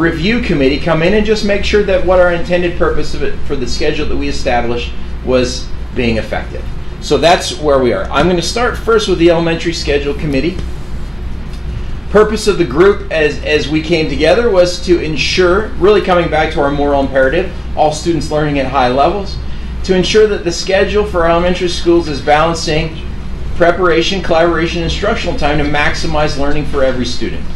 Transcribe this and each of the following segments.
review committee come in and just make sure that what our intended purpose of it for the schedule that we established was being effective. So that's where we are. I'm going to start first with the elementary schedule committee. Purpose of the group as we came together was to ensure, really coming back to our moral imperative, all students learning at high levels, to ensure that the schedule for our elementary schools is balancing preparation, collaboration, and instructional time to maximize learning for every student.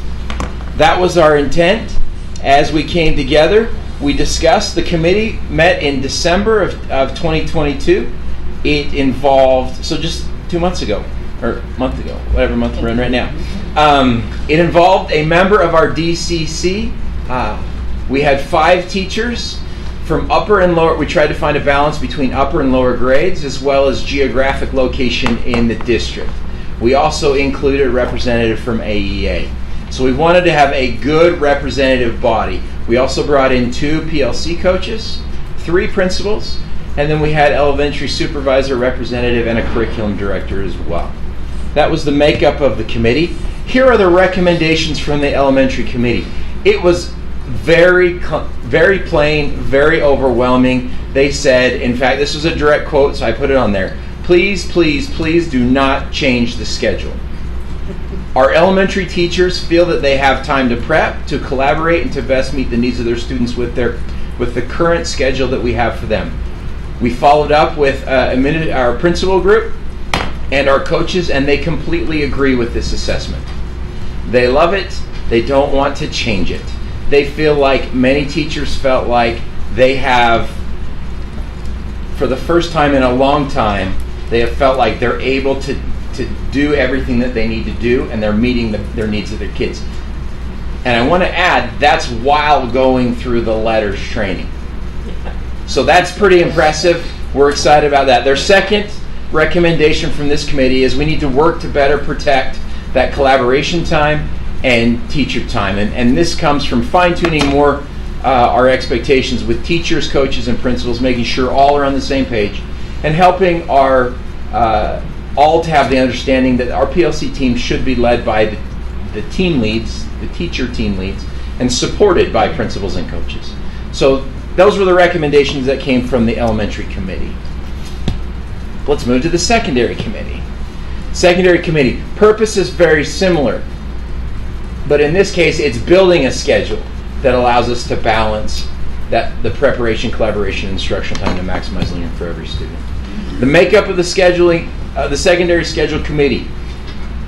That was our intent. As we came together, we discussed, the committee met in December of 2022. It involved, so just 2 months ago, or month ago, whatever month we're in right now. It involved a member of our DCC. We had 5 teachers from upper and lower. We tried to find a balance between upper and lower grades as well as geographic location in the district. We also included a representative from AEA. So we wanted to have a good representative body. We also brought in 2 PLC coaches, 3 principals, and then we had elementary supervisor, representative, and a curriculum director as well. That was the makeup of the committee. Here are the recommendations from the elementary committee. It was very plain, very overwhelming. They said, in fact, this was a direct quote, so I put it on there. Please, please, please do not change the schedule. Our elementary teachers feel that they have time to prep, to collaborate, and to best meet the needs of their students with the current schedule that we have for them. We followed up with our principal group and our coaches, and they completely agree with this assessment. They love it. They don't want to change it. They feel like many teachers felt like they have, for the first time in a long time, they have felt like they're able to do everything that they need to do, and they're meeting their needs of their kids. And I want to add, that's while going through the letters training. So that's pretty impressive. We're excited about that. Their second recommendation from this committee is we need to work to better protect that collaboration time and teacher time. And this comes from fine-tuning more our expectations with teachers, coaches, and principals, making sure all are on the same page, and helping our all to have the understanding that our PLC team should be led by the team leads, the teacher team leads, and supported by principals and coaches. So those were the recommendations that came from the elementary committee. Let's move to the secondary committee. Secondary committee, purpose is very similar, but in this case it's building a schedule that allows us to balance the preparation, collaboration, and instructional time to maximize learning for every student. The makeup of the scheduling, the secondary schedule committee.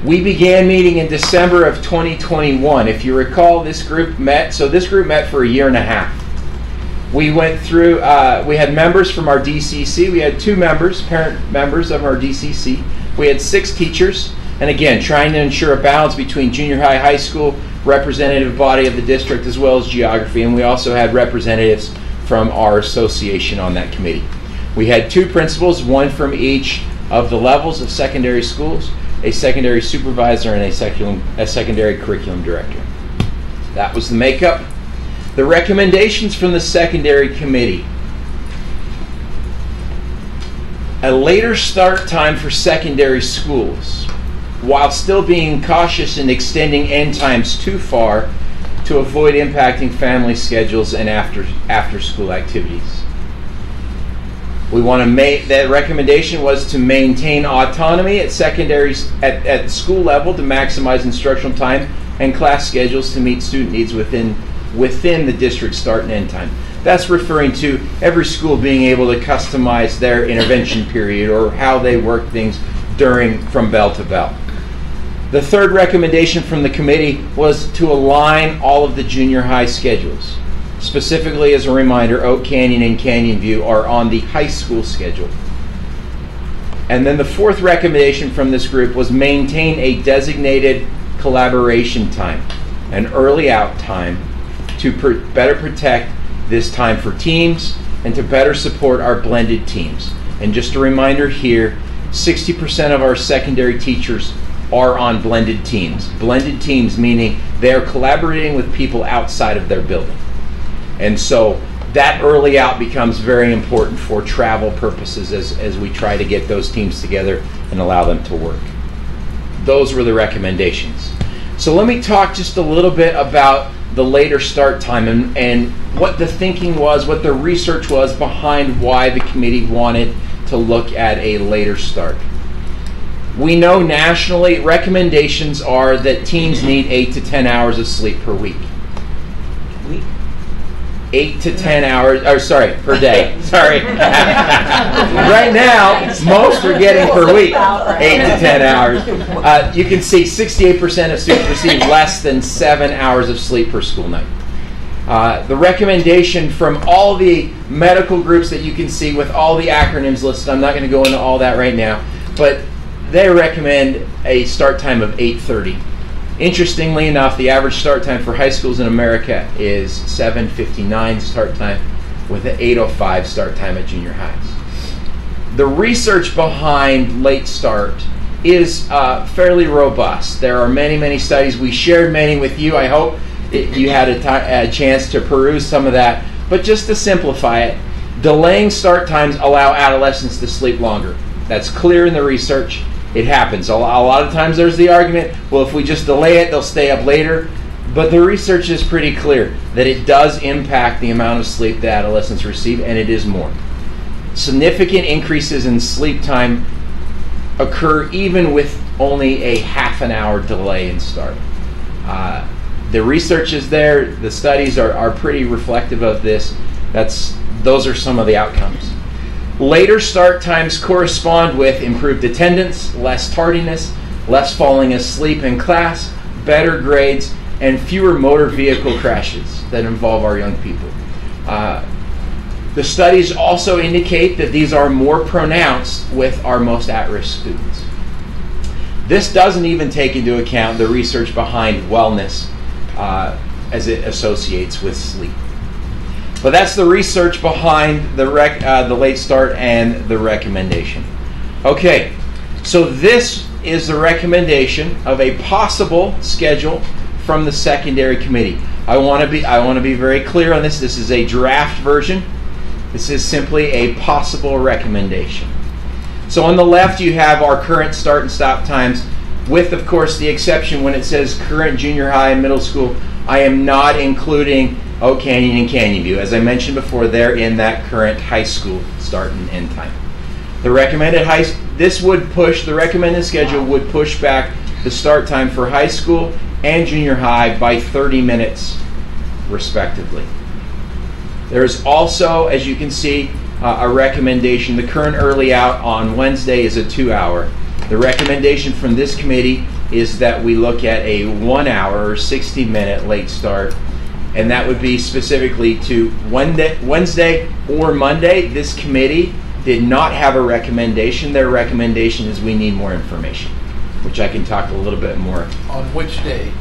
We began meeting in December of 2021. If you recall, this group met for a year and a half. We went through, we had members from our DCC. We had 2 members, parent members of our DCC. We had 6 teachers, and again, trying to ensure a balance between junior high, high school, representative body of the district, as well as geography, and we also had representatives from our association on that committee. We had 2 principals, 1 from each of the levels of secondary schools, a secondary supervisor, and a secondary curriculum director. That was the makeup. The recommendations from the secondary committee. A later start time for secondary schools, while still being cautious in extending end times too far to avoid impacting family schedules and after school activities. We want to that recommendation was to maintain autonomy at school level to maximize instructional time and class schedules to meet student needs within the district start and end time. That's referring to every school being able to customize their intervention period or how they work things from bell to bell. The third recommendation from the committee was to align all of the junior high schedules. Specifically, as a reminder, Oak Canyon and Canyon View are on the high school schedule. And then the fourth recommendation from this group was maintain a designated collaboration time, an early out time, to better protect this time for teams and to better support our blended teams. And just a reminder here, 60% of our secondary teachers are on blended teams. Blended teams meaning they're collaborating with people outside of their building. And so that early out becomes very important for travel purposes as we try to get those teams together and allow them to work. Those were the recommendations. So let me talk just a little bit about the later start time and what the thinking was, what the research was behind why the committee wanted to look at a later start. We know nationally recommendations are that teens need 8 to 10 hours of sleep per week. 8 to 10 hours, per day. Sorry. Right now, most are getting per week 8 to 10 hours. You can see 68% of students receive less than 7 hours of sleep per school night. The recommendation from all the medical groups that you can see with all the acronyms listed, I'm not going to go into all that right now, but they recommend a start time of 8:30. Interestingly enough, the average start time for high schools in America is 7:59 start time with an 8:05 start time at junior highs. The research behind late start is fairly robust. There are many, many studies. We shared many with you. I hope you had a chance to peruse some of that. But just to simplify it, delaying start times allow adolescents to sleep longer. That's clear in the research. It happens. A lot of times there's the argument, well, if we just delay it, they'll stay up later. But the research is pretty clear that it does impact the amount of sleep that adolescents receive, and it is more. Significant increases in sleep time occur even with only a half an hour delay in start. The research is there. The studies are pretty reflective of this. Those are some of the outcomes. Later start times correspond with improved attendance, less tardiness, less falling asleep in class, better grades, and fewer motor vehicle crashes that involve our young people. The studies also indicate that these are more pronounced with our most at-risk students. This doesn't even take into account the research behind wellness as it associates with sleep. But that's the research behind the late start and the recommendation. Okay, so this is the recommendation of a possible schedule from the secondary committee. I want to be very clear on this. This is a draft version. This is simply a possible recommendation. So on the left you have our current start and stop times, with of course the exception when it says current junior high and middle school. I am not including Oak Canyon and Canyon View. As I mentioned before, they're in that current high school start and end time. The recommended schedule would push back the start time for high school and junior high by 30 minutes respectively. There's also, as you can see, a recommendation. The current early out on Wednesday is a 2-hour. The recommendation from this committee is that we look at a 1 hour or 60-minute late start, and that would be specifically to Wednesday or Monday. This committee did not have a recommendation. Their recommendation is we need more information, which I can talk a little bit more. On which day?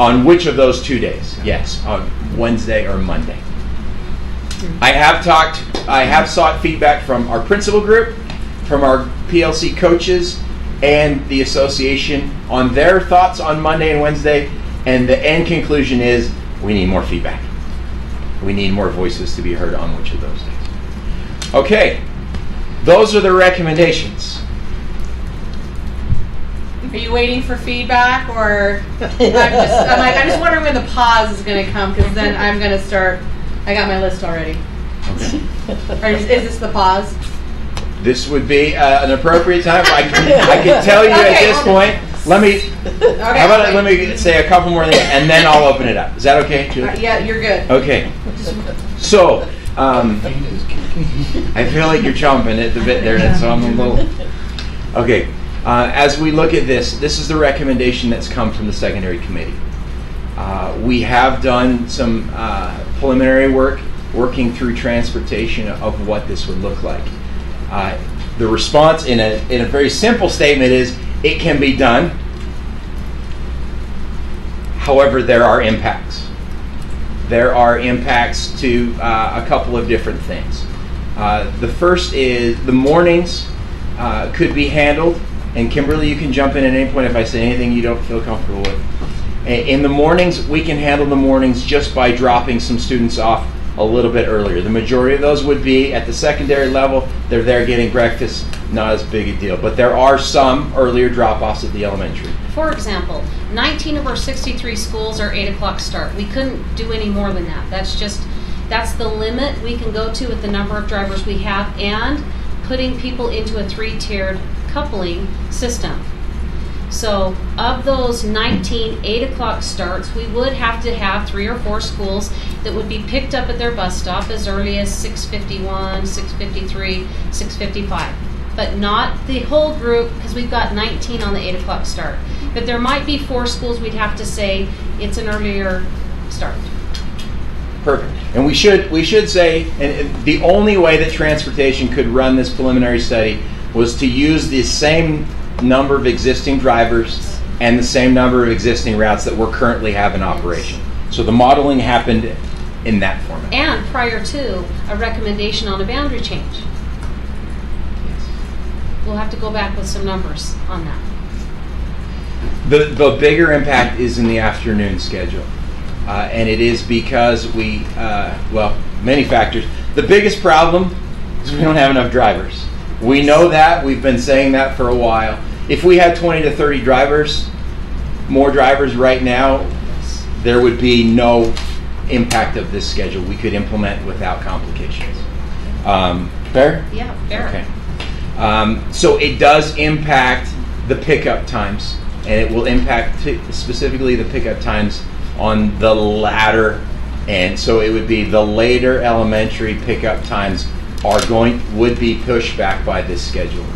On which of those 2 days? Yes, on Wednesday or Monday. I have sought feedback from our principal group, from our PLC coaches, and the association on their thoughts on Monday and Wednesday, and the end conclusion is we need more feedback. We need more voices to be heard on which of those days. Okay, those are the recommendations. Are you waiting for feedback, or I'm just wondering when the pause is going to come, because then I'm going to start. I got my list already. Okay. Or is this the pause? This would be an appropriate time. I can tell you at this point. Let me say a couple more things, and then I'll open it up. Is that okay, Julie? Yeah, you're good. Okay. So, I feel like you're chomping at the bit there, so I'm a little. Okay. As we look at this is the recommendation that's come from the secondary committee. We have done some preliminary work, working through transportation of what this would look like. The response in a very simple statement is it can be done. However, there are impacts. There are impacts to a couple of different things. The first is the mornings could be handled, and Kimberly, you can jump in at any point if I say anything you don't feel comfortable with. In the mornings, we can handle the mornings just by dropping some students off a little bit earlier. The majority of those would be at the secondary level they're there getting breakfast, not as big a deal. But there are some earlier drop-offs at the elementary. For example, 19 of our 63 schools are 8 o'clock start. We couldn't do any more than that. That's the limit we can go to with the number of drivers we have and putting people into a 3-tiered coupling system. So of those 19 8 o'clock starts, we would have to have 3 or 4 schools that would be picked up at their bus stop as early as 6:51, 6:53, 6:55. But not the whole group, because we've got 19 on the 8 o'clock start. But there might be 4 schools we'd have to say it's an earlier start. Perfect. And we should say, and the only way that transportation could run this preliminary study was to use the same number of existing drivers and the same number of existing routes that we're currently have in operation. So the modeling happened in that format. And prior to a recommendation on a boundary change. We'll have to go back with some numbers on that. The bigger impact is in the afternoon schedule. And it is because many factors. The biggest problem is we don't have enough drivers. We know that. We've been saying that for a while. If we had 20 to 30 more drivers right now, there would be no impact of this schedule. We could implement without complications. Fair? Yeah, fair. Okay. So it does impact the pickup times, and it will impact specifically the pickup times on the latter end. So it would be the later elementary pickup times would be pushed back by this schedule.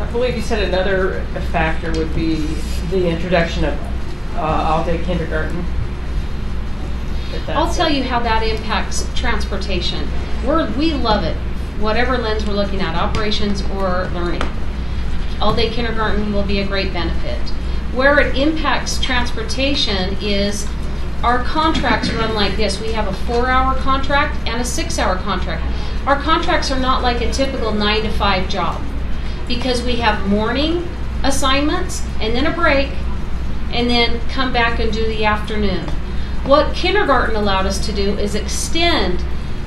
I believe you said another factor would be the introduction of all-day kindergarten. I'll tell you how that impacts transportation. We love it, whatever lens we're looking at, operations or learning. All-day kindergarten will be a great benefit. Where it impacts transportation is our contracts run like this. We have a 4-hour contract and a 6-hour contract. Our contracts are not like a typical 9 to 5 job because we have morning assignments and then a break and then come back and do the afternoon. What kindergarten allowed us to do is extend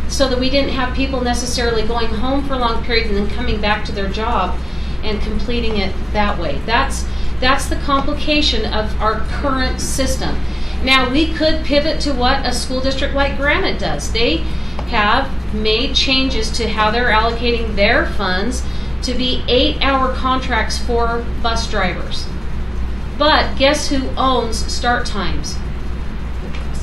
so that we didn't have people necessarily going home for long periods and then coming back to their job and completing it that way. That's the complication of our current system. Now, we could pivot to what a school district like Granite does. They have made changes to how they're allocating their funds to be 8-hour contracts for bus drivers. But guess who owns start times?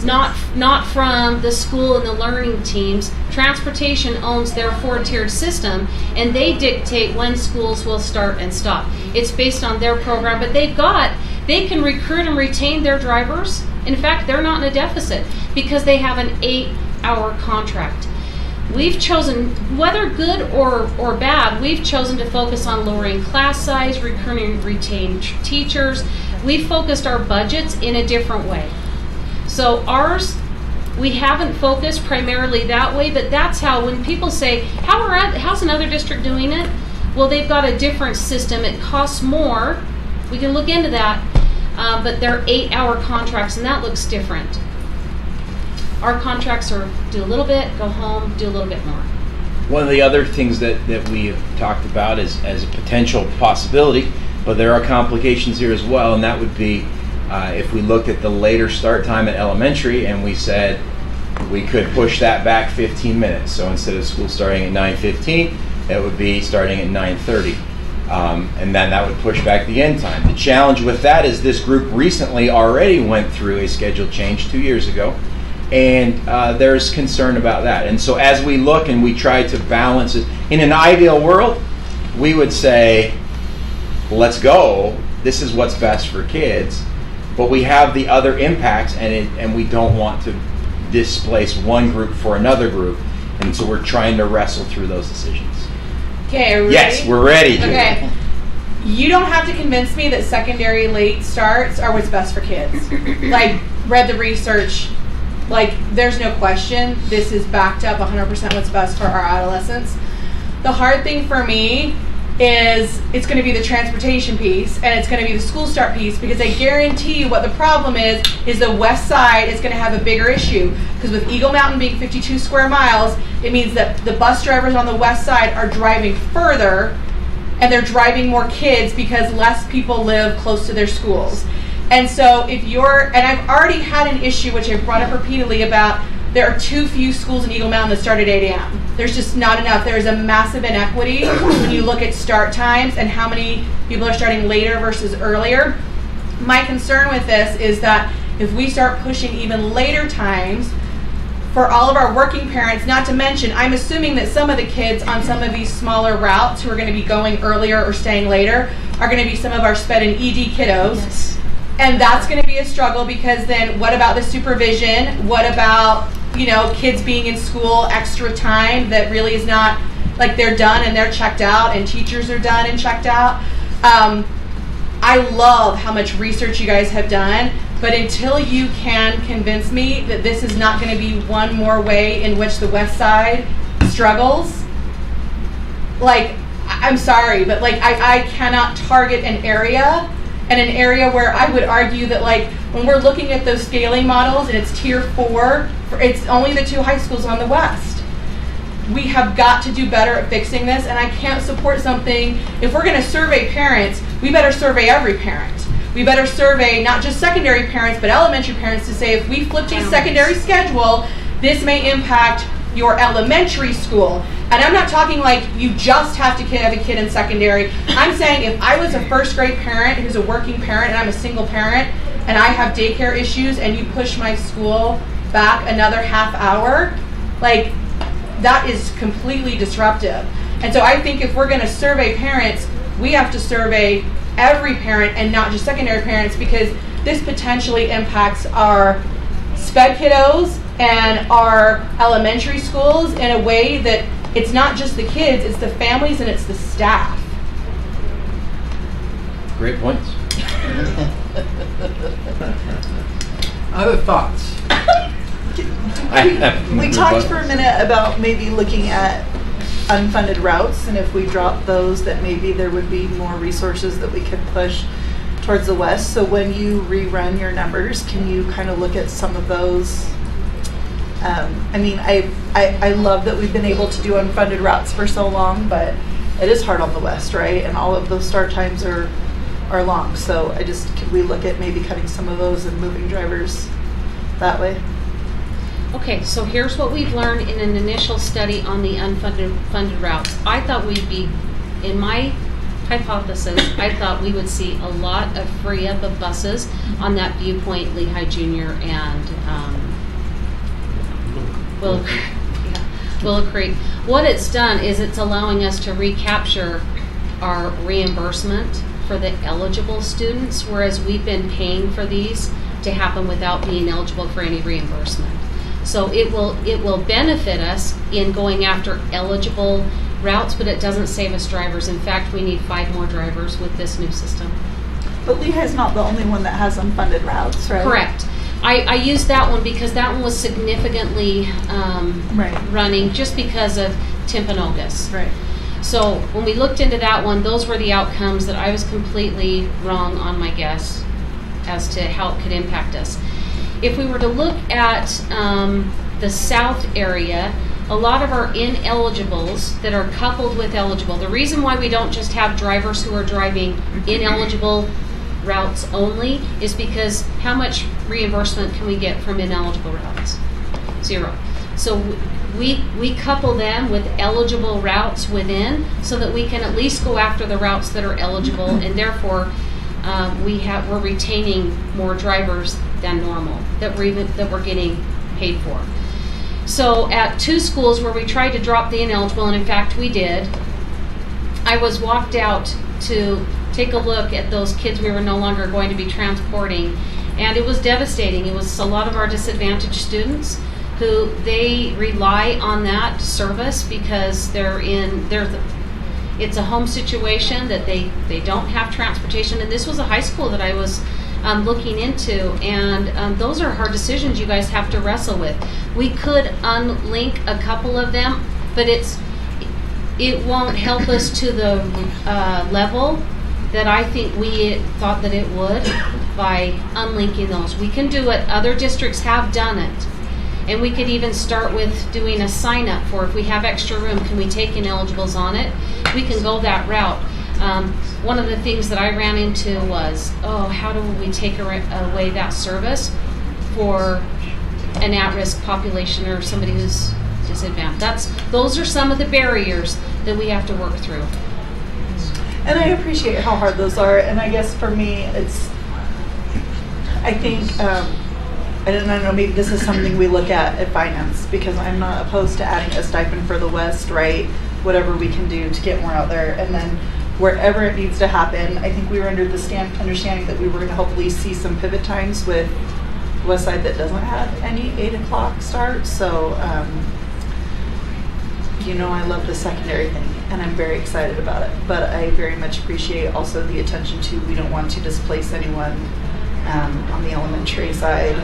Not from the school and the learning teams. Transportation owns their 4-tiered system, and they dictate when schools will start and stop. It's based on their program, but they can recruit and retain their drivers. In fact, they're not in a deficit because they have an 8-hour contract. We've chosen, whether good or bad, we've chosen to focus on lowering class size, recruiting retained teachers. We've focused our budgets in a different way. So ours, we haven't focused primarily that way, but that's how, when people say, how's another district doing it? Well, they've got a different system. It costs more. We can look into that, but they're 8-hour contracts, and that looks different. Our contracts are do a little bit, go home, do a little bit more. One of the other things that we have talked about is as a potential possibility, but there are complications here as well, and that would be if we looked at the later start time at elementary and we said we could push that back 15 minutes. So instead of school starting at 9:15, it would be starting at 9:30. And then that would push back the end time. The challenge with that is this group recently already went through a schedule change 2 years ago, and there's concern about that. And so as we look and we try to balance it, in an ideal world, we would say, let's go, this is what's best for kids, but we have the other impacts, and we don't want to displace one group for another group, and so we're trying to wrestle through those decisions. Okay, are we ready? Yes, we're ready. Okay. You don't have to convince me that secondary late starts are what's best for kids. Like, read the research. Like, there's no question. This is backed up 100% what's best for our adolescents. The hard thing for me is it's going to be the transportation piece and it's going to be the school start piece, because I guarantee you what the problem is the west side is going to have a bigger issue, because with Eagle Mountain being 52 square miles, it means that the bus drivers on the west side are driving further and they're driving more kids because less people live close to their schools. And so and I've already had an issue, which I've brought up repeatedly, about there are too few schools in Eagle Mountain that start at 8 a.m. There's just not enough. There is a massive inequity when you look at start times and how many people are starting later versus earlier. My concern with this is that if we start pushing even later times for all of our working parents, not to mention, I'm assuming that some of the kids on some of these smaller routes who are going to be going earlier or staying later are going to be some of our SPED and ED kiddos. Yes. And that's going to be a struggle, because then what about the supervision? What about, kids being in school extra time that really is not, like, they're done and they're checked out, and teachers are done and checked out. I love how much research you guys have done, but until you can convince me that this is not going to be one more way in which the West Side struggles, like, I'm sorry, but like I cannot target an area, and an area where I would argue that, like, when we're looking at those scaling models and it's tier 4, it's only the 2 high schools on the west. We have got to do better at fixing this, and I can't support something. If we're going to survey parents, we better survey every parent. We better survey not just secondary parents, but elementary parents, to say, if we flip a secondary schedule, this may impact your elementary school. And I'm not talking like you just have to have a kid in secondary. I'm saying if I was a first grade parent who's a working parent and I'm a single parent and I have daycare issues and you push my school back another half hour, like, that is completely disruptive. And so I think if we're going to survey parents, we have to survey every parent and not just secondary parents, because this potentially impacts our SPED kiddos and our elementary schools in a way that it's not just the kids, it's the families and it's the staff. Great points. Other thoughts? We talked for a minute about maybe looking at unfunded routes, and if we drop those, that maybe there would be more resources that we could push towards the west. So when you rerun your numbers, can you kind of look at some of those? I mean, I love that we've been able to do unfunded routes for so long, but it is hard on the west, right? And all of those start times are long. So could we look at maybe cutting some of those and moving drivers that way? Okay, so here's what we've learned in an initial study on the funded routes. I thought we'd be, in my hypothesis, I thought we would see a lot of free up of buses on that Viewpoint, Lehigh Junior, and Willow Creek. What it's done is it's allowing us to recapture our reimbursement for the eligible students, whereas we've been paying for these to happen without being eligible for any reimbursement. So it will benefit us in going after eligible routes, but it doesn't save us drivers. In fact, we need 5 more drivers with this new system. But Lehigh's not the only one that has unfunded routes, right? Correct. I used that one because that one was significantly running just because of Timpanogos. Right. So when we looked into that one, those were the outcomes that I was completely wrong on my guess as to how it could impact us. If we were to look at the south area, a lot of our ineligibles that are coupled with eligible, the reason why we don't just have drivers who are driving ineligible routes only is because how much reimbursement can we get from ineligible routes? 0. So we couple them with eligible routes within so that we can at least go after the routes that are eligible, and therefore we're retaining more drivers than normal that we're getting paid for. So at 2 schools where we tried to drop the ineligible, and in fact we did, I was walked out to take a look at those kids we were no longer going to be transporting, and it was devastating. It was a lot of our disadvantaged students who they rely on that service because it's a home situation that they don't have transportation. And this was a high school that I was looking into, and those are hard decisions you guys have to wrestle with. We could unlink a couple of them, but it won't help us to the level that I think we thought that it would by unlinking those. We can do it. Other districts have done it. And we could even start with doing a sign up for if we have extra room, can we take ineligibles on it? We can go that route. One of the things that I ran into was, how do we take away that service for an at-risk population or somebody who's disadvantaged? Those are some of the barriers that we have to work through. And I appreciate how hard those are. And I guess for me, I think, I don't know, maybe this is something we look at finance, because I'm not opposed to adding a stipend for the West, right? Whatever we can do to get more out there. And then wherever it needs to happen, I think we were under the understanding that we were going to hopefully see some pivot times with West Side that doesn't have any 8 o'clock start. So, I love the secondary thing, and I'm very excited about it. But I very much appreciate also the attention to, we don't want to displace anyone on the elementary side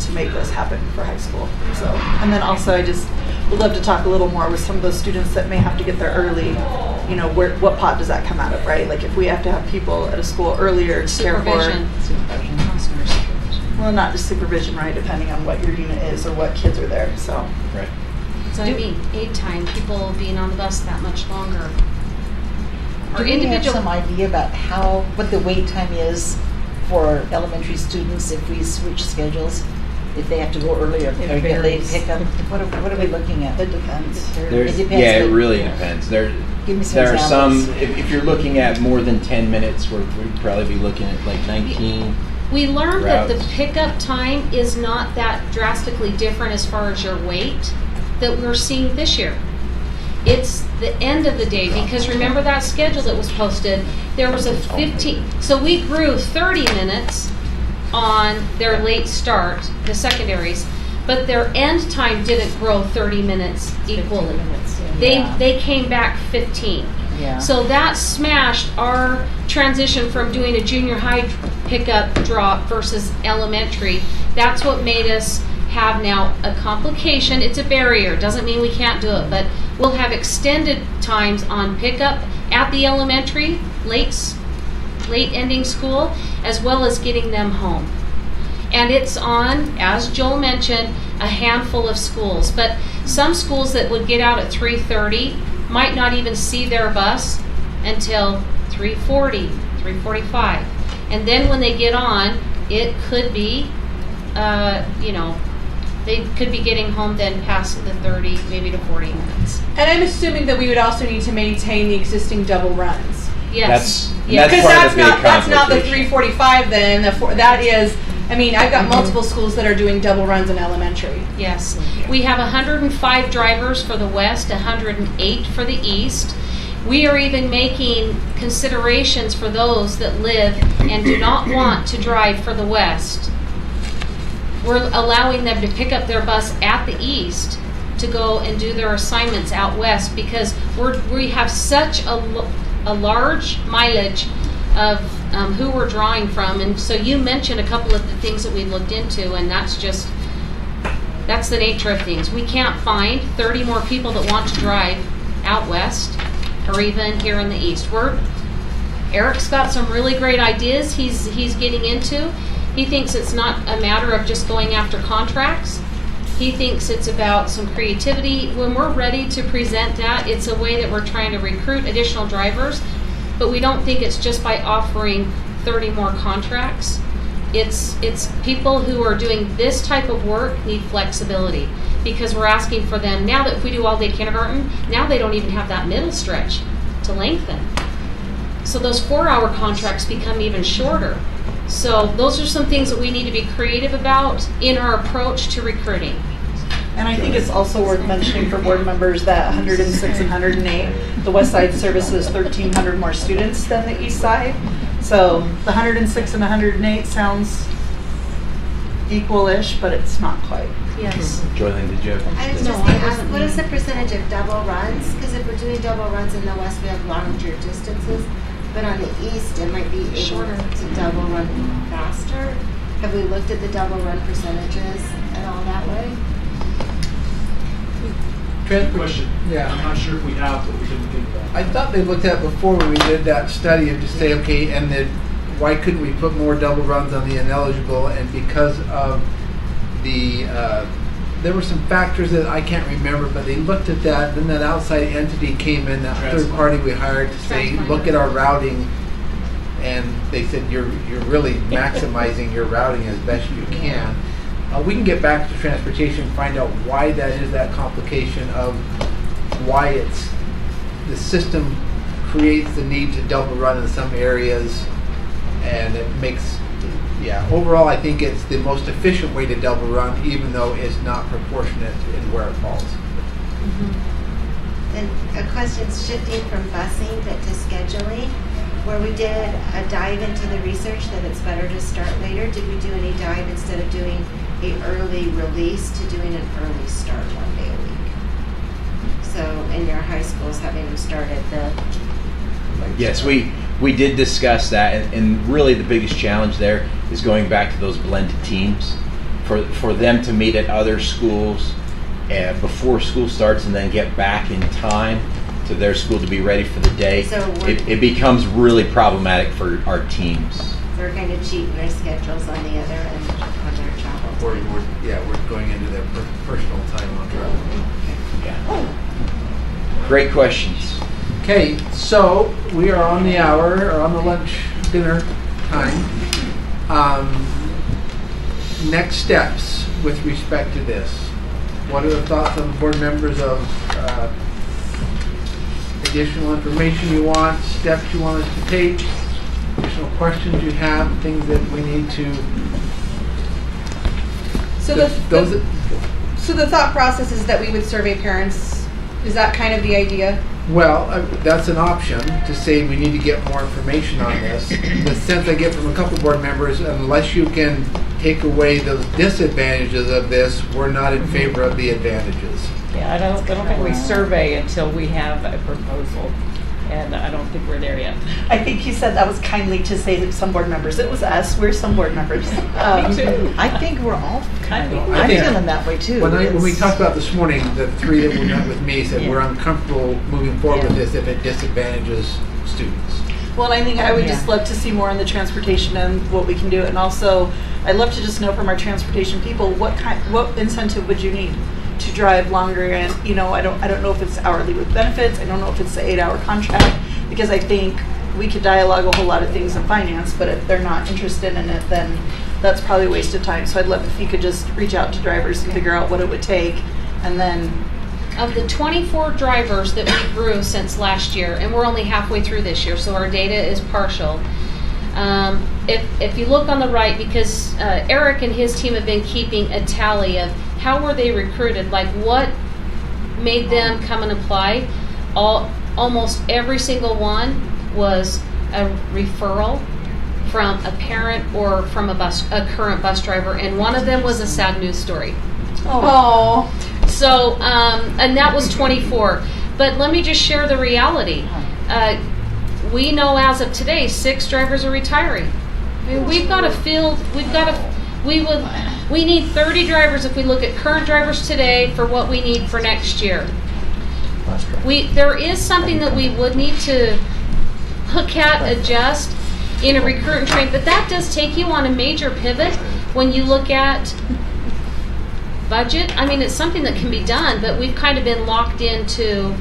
to make this happen for high school. So, and then also I just would love to talk a little more with some of those students that may have to get there early. What pot does that come out of, right? Like if we have to have people at a school earlier to care for. Supervision. Well, not just supervision, right? Depending on what your unit is or what kids are there. So. Right. So I mean, aid time, people being on the bus that much longer. Do we have some idea about what the wait time is for elementary students if we switch schedules? If they have to go earlier or get late pickup? What are we looking at? It depends. It depends. Yeah, it really depends. There Give me some are some, examples. if you're looking at more than 10 minutes, we'd probably be looking at like 19. We learned that the routes. pickup time is not that drastically different as far as your weight that we're seeing this year. It's the end of the day, because remember that schedule that was posted, there was a 15, so we grew 30 minutes on their late start, the secondaries, but their end time didn't grow 30 minutes equally. They came back 15. Yeah. So that smashed our transition from doing a junior high pickup drop versus elementary. That's what made us have now a complication. It's a barrier. Doesn't mean we can't do it, but we'll have extended times on pickup at the elementary, late ending school, as well as getting them home. And it's on, as Joel mentioned, a handful of schools. But some schools that would get out at 3:30 might not even see their bus until 3:40, 3:45. And then when they get on, it could be, they could be getting home then past the 30, maybe to 40 minutes. And I'm assuming that we would also need to maintain the existing double runs. Yes. That's Because part of the big that's not the complication. 3:45 then, that is, I've got multiple schools that are doing double runs in elementary. Yes. We have 105 drivers for the west, 108 for the east. We are even making considerations for those that live and do not want to drive for the west. We're allowing them to pick up their bus at the east to go and do their assignments out west, because we have such a large mileage of who we're drawing from. And so you mentioned a couple of the things that we looked into, and that's the nature of things. We can't find 30 more people that want to drive out west or even here in the east. Eric's got some really great ideas he's getting into. He thinks it's not a matter of just going after contracts. He thinks it's about some creativity. When we're ready to present that, it's a way that we're trying to recruit additional drivers, but we don't think it's just by offering 30 more contracts. It's people who are doing this type of work need flexibility, because we're asking for them now that if we do all day kindergarten, now they don't even have that middle stretch to lengthen. So those 4-hour contracts become even shorter. So those are some things that we need to be creative about in our approach to recruiting. And I think it's also worth mentioning for board members that 106 and 108, the West Side services 1,300 more students than the East Side. So the 106 and 108 sounds equal-ish, but it's not quite. Yes. Joylene, did you have? I was just going to ask, what is the percentage of double runs? Because if we're doing double runs in the west, we have longer distances. But on the east, it might be able Shorter. to double run faster. Have we looked at the double run percentages at all that way? Good question. Yeah. I'm not sure if we have, but we didn't think about. I thought they looked at before when we did that study and just say, okay, and then why couldn't we put more double runs on the ineligible? And because of the, there were some factors that I can't remember, but they looked at that. Then that outside entity came in, that third party we hired to say, look at our routing, and they said you're really maximizing your routing as best you can. We can get back to transportation, find out why that is that complication of why it's the system creates the need to double run in some areas, and it makes, overall I think it's the most efficient way to double run, even though it's not proportionate in where it falls. And a question shifting from busing but to scheduling, where we did a dive into the research that it's better to start later. Did we do any dive instead of doing an early release to doing an early start 1 day a week? So in your high schools, having them start at the... Yes, we did discuss that, and really the biggest challenge there is going back to those blended teams, for them to meet at other schools before school starts and then get back in time to their school to be ready for the day. So it becomes really problematic for our teams. We're going to cheat in their schedules on the other end on their travel. We're going into their personal time on travel. Yeah. Great questions. Okay, so we are on the hour, or on the lunch dinner time. Next steps with respect to this. What are the thoughts of the board members of additional information you want, steps you want us to take, additional questions you have, things that we need to... So the thought process is that we would survey parents. Is that kind of the idea? Well, that's an option to say we need to get more information on this. The sense I get from a couple board members, unless you can take away those disadvantages of this, we're not in favor of the advantages. Yeah, I don't think we survey until we have a proposal, and I don't think we're there yet. I think he said that was kindly to say that some board members. It was us. We're some board members. Me too. I think we're all kind of, I I'm think- feeling that way too. When we It's- talked about this morning, the three that were met with me said we're uncomfortable moving forward with this if it disadvantages students. Well, and I think I would just love to see more on the transportation and what we can do. And also, I'd love to just know from our transportation people, what incentive would you need to drive longer? And, I don't know if it's hourly with benefits. I don't know if it's an 8-hour contract, because I think we could dialogue a whole lot of things in finance, but if they're not interested in it, then that's probably a waste of time. So I'd love if you could just reach out to drivers and figure out what it would take, and then... Of the 24 drivers that we grew since last year, and we're only halfway through this year, so our data is partial. If you look on the right, because Eric and his team have been keeping a tally of how were they recruited, like what made them come and apply, almost every single one was a referral from a parent or from a current bus driver, and one of them was a sad news story. Oh. So, and that was 24. But let me just share the reality. We know as of today, 6 drivers are retiring. I mean, we've got a field, we need 30 drivers if we look at current drivers today for what we need for next year. There is something that we would need to look at, adjust in a recruit and train, but that does take you on a major pivot when you look at budget. I mean, it's something that can be done, but we've kind of been locked into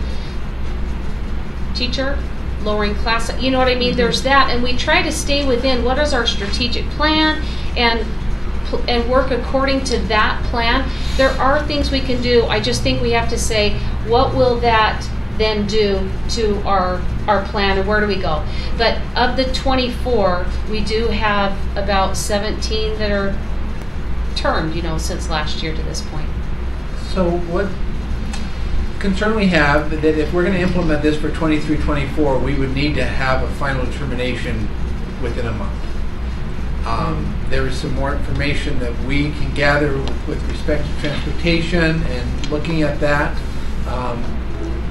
teacher, lowering class, you know what I mean? There's that, and we try to stay within what is our strategic plan and work according to that plan. There are things we can do. I just think we have to say, what will that then do to our plan, and where do we go? But of the 24, we do have about 17 that are termed, since last year to this point. So what concern we have that if we're going to implement this for 23-24, we would need to have a final determination within a month. There is some more information that we can gather with respect to transportation and looking at that.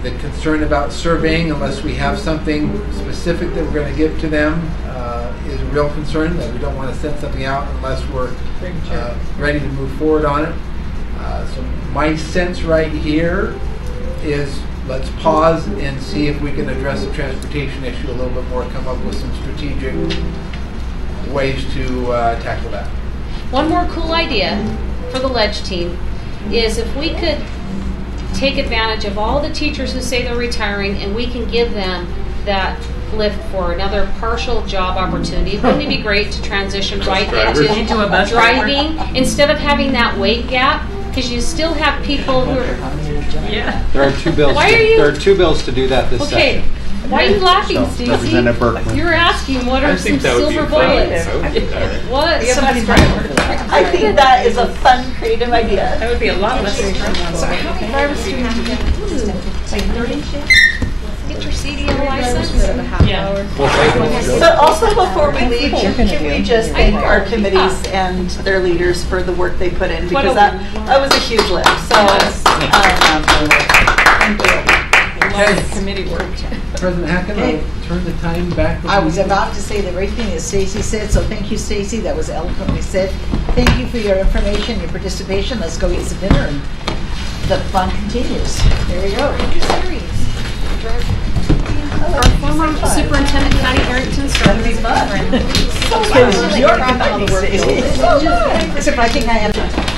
The concern about surveying, unless we have something specific that we're going to give to them, is a real concern, that we don't want to send something out unless we're ready to move forward on it. So my sense right here is let's pause and see if we can address the transportation issue a little bit more, come up with some strategic ways to tackle that. One more cool idea for the Ledge team is if we could take advantage of all the teachers who say they're retiring and we can give them that lift for another partial job opportunity. Wouldn't it be great to transition right into a bus driving instead of having that weight gap? Because you still have people who are. Yeah. There are two bills. Why are you- There are two bills to do that this Okay, session. why are you laughing, So, Stacy? Representative Berkman. You're asking what are some silver bullets? What? Somebody- I think that is a fun, creative idea. That would be a lot less. Get your CDL license? Yeah. But also before we leave, can we just thank our committees and their leaders for the work they put in, because that was a huge lift, so. Thank you. Committee work. President Hackett, I'll turn the time back. I was about to say the very thing that Stacy said, so thank you, Stacy, that was eloquently said. Thank you for your information, your participation. Let's go eat some dinner and the fun continues. There we go. Our former superintendent, Patty Harrington, started these You're coming, Stacy. Except I think I have to.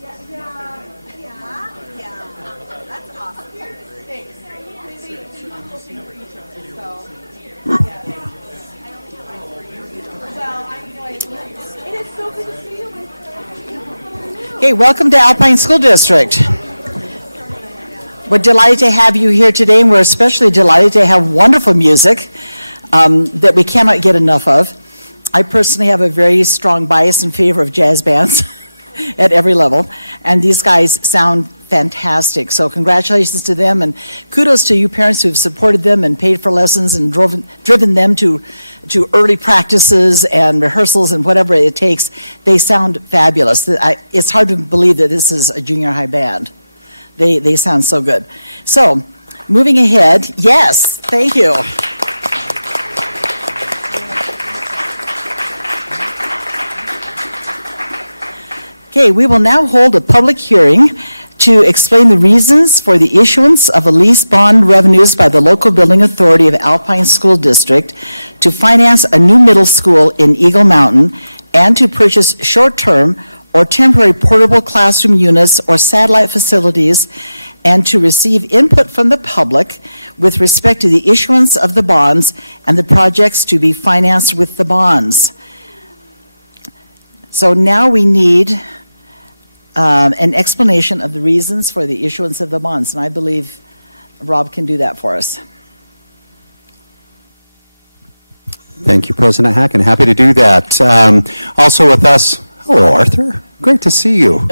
That's awesome. Thanks. They do a little thing for each of us, so. It is so good to see you. Okay, welcome to Alpine School District. We're delighted to have you here today, and we're especially delighted to have wonderful music that we cannot get enough of. I personally have a very strong bias in favor of jazz bands at every level, and these guys sound fantastic. So congratulations to them, and kudos to you parents who've supported them and paid for lessons and driven them to early practices and rehearsals and whatever it takes. They sound fabulous. It's hard to believe that this is a junior high band. They sound so good. So moving ahead, yes, thank you. Okay, we will now hold a public hearing to explain the reasons for the issuance of a lease bond revenues by the local building authority of Alpine School District to finance a new middle school in Eagle Mountain and to purchase short-term or temporary portable classroom units or satellite facilities, and to receive input from the public with respect to the issuance of the bonds and the projects to be financed with the bonds. So now we need an explanation of the reasons for the issuance of the bonds, and I believe Rob can do that for us. Thank you, President Hacken. Happy to do that. Also with us, hello, Arthur. Great to see you.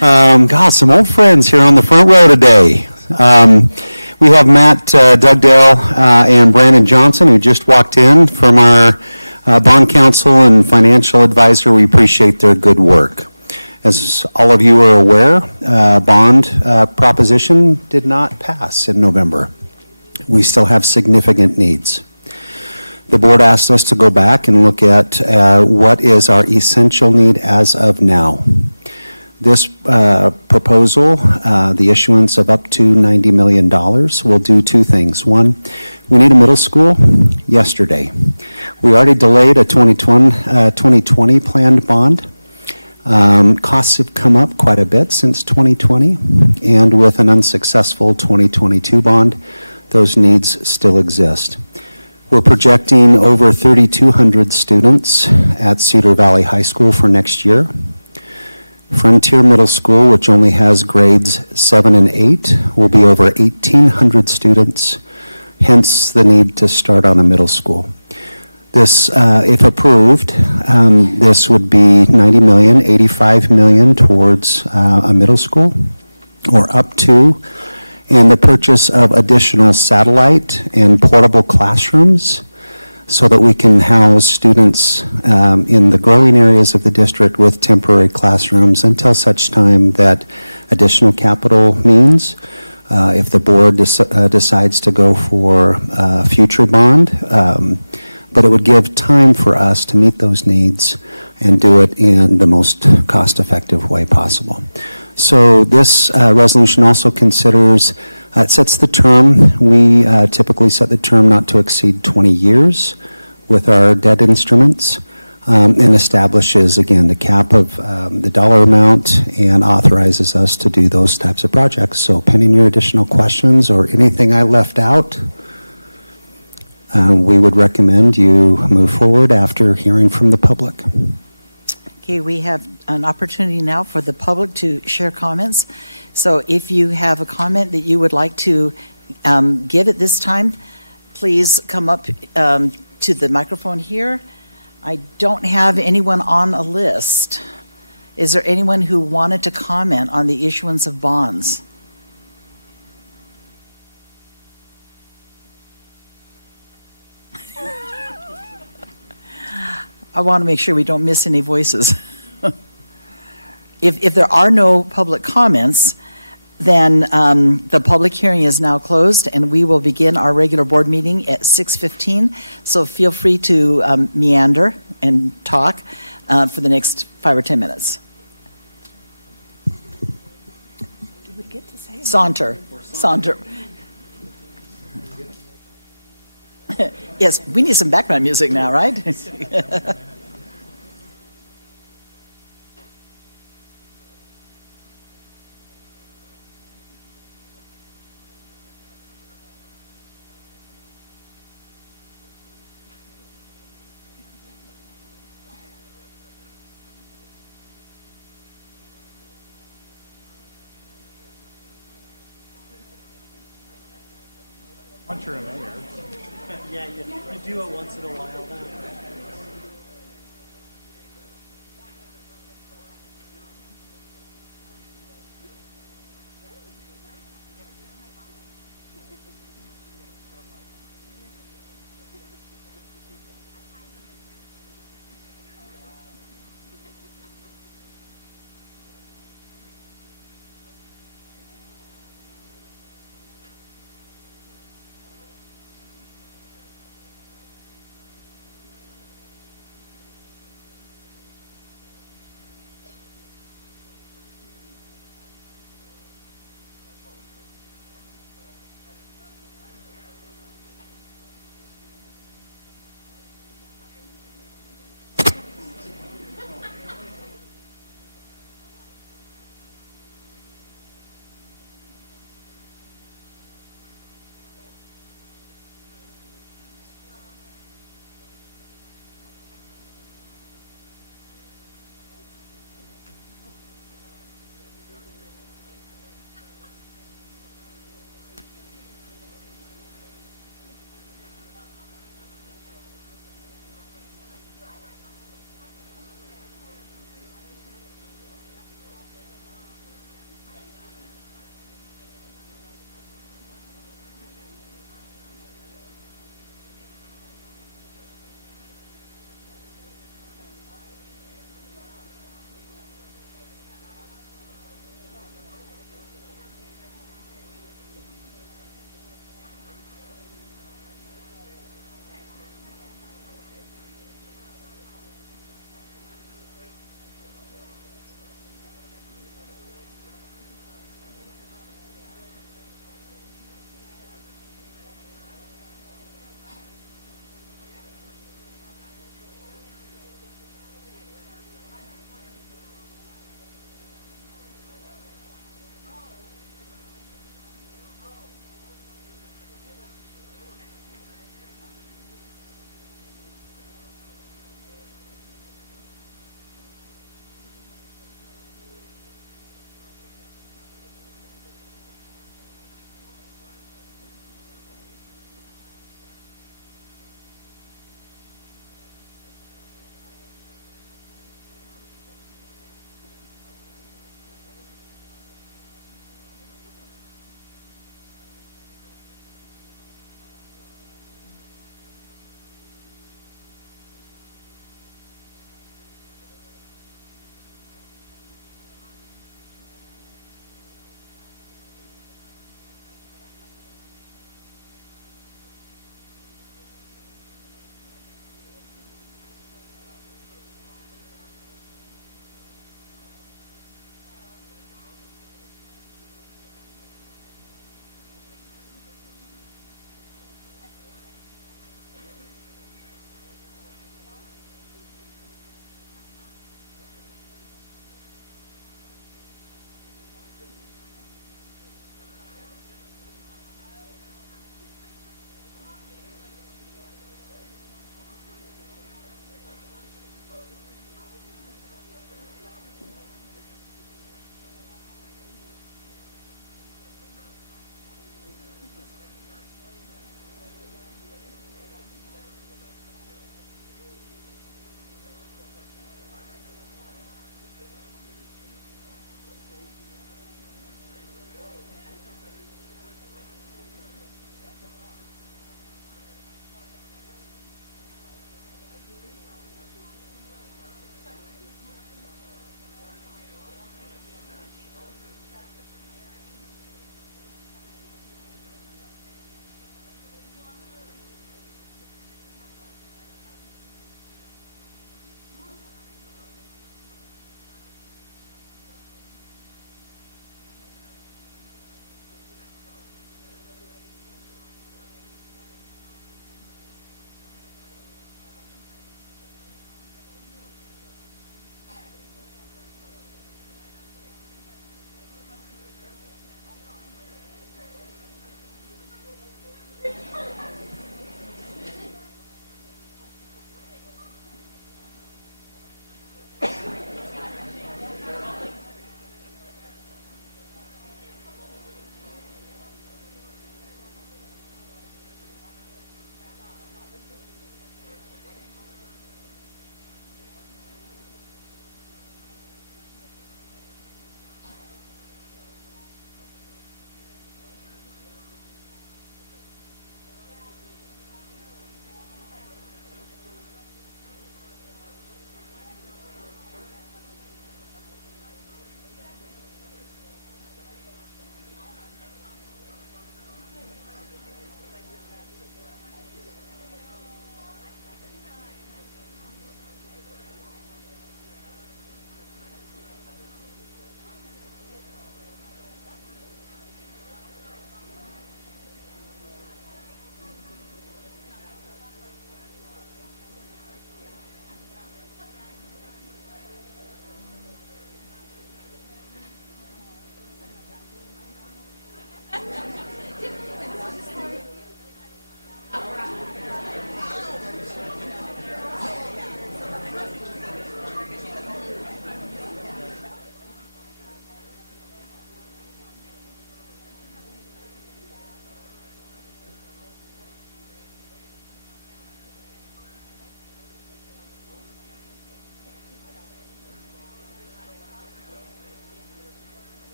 God, some old friends here on the front row today. We have Matt Dugdale and Brandon Johnson, who just walked in from our bond counsel and financial advisor. We appreciate their good work. As all of you are aware, bond proposition did not pass in November. We still have significant needs. The board asked us to go back and look at what is our essential need as of now. This proposal, the issuance of up to $90 million, will do two things. One, we need a middle school yesterday. We already delayed a 2020 planned bond. Costs have come up quite a bit since 2020, and with an unsuccessful 2022 bond, those needs still exist. We're projecting over 3,200 students at Cedar Valley High School for next year. Frontier Middle School, which only has grades 7 and 8, will be over 1,800 students, hence the need to start on a middle school. This, if approved, this would be $90 million, $85 million towards a middle school, or up to, and the purchase of additional satellite and portable classrooms so that we can house students in the growing areas of the district with temporary classrooms until such time that additional capital means, if the board decides to go for a future bond, but it would give time for us to meet those needs and do it in the most cost-effective way possible. So this resolution also considers, it sets the term. We typically set the term not to exceed 20 years with our debt instruments, and establishes, again, the cap of the dollar amount and authorizes us to do those types of projects. So pending your additional questions or anything I left out, we would recommend you move forward after hearing from the public. Okay, we have an opportunity now for the public to share comments. So if you have a comment that you would like to give at this time, please come up to the microphone here. I don't have anyone on a list. Is there anyone who wanted to comment on the issuance of bonds? I want to make sure we don't miss any voices. If there are no public comments, then the public hearing is now closed, and we will begin our regular board meeting at 6:15. So feel free to meander and talk for the next 5 or 10 minutes. Did we get to say Saunter. Yes, we need some background music now, right? thought you were a mayor. Yeah, you do it once in a while now.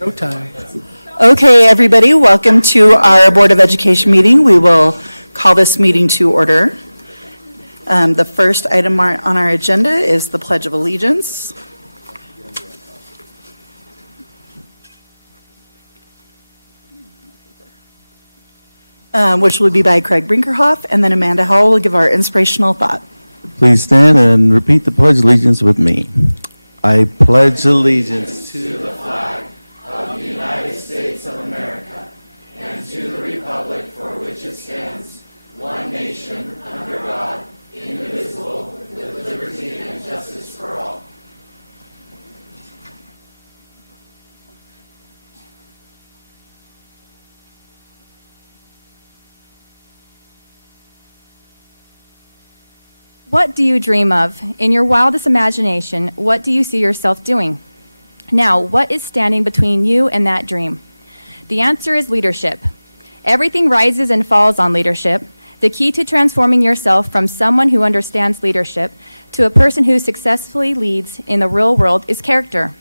No time. Okay, everybody, welcome to our Board of Education meeting. We will call this meeting to order. The first item on our agenda is the Pledge of Allegiance. Which will be by Craig Brinkerhoff, and then Amanda Howell will give our inspirational thought. Please stand and repeat the Pledge of Allegiance with me. I pledge allegiance To the flag of the United States of America and to the republic for which it stands, one nation, under God, indivisible, with liberty and justice for all. What do you dream of? In your wildest imagination, what do you see yourself doing? Now, what is standing between you and that dream? The answer is leadership. Everything rises and falls on leadership. The key to transforming yourself from someone who understands leadership to a person who successfully leads in the real world is character.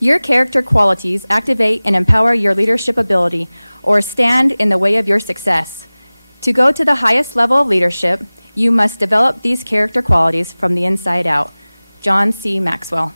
Your character qualities activate and empower your leadership ability or stand in the way of your success. To go to the highest level of leadership, you must develop these character qualities from the inside out. John C. Maxwell.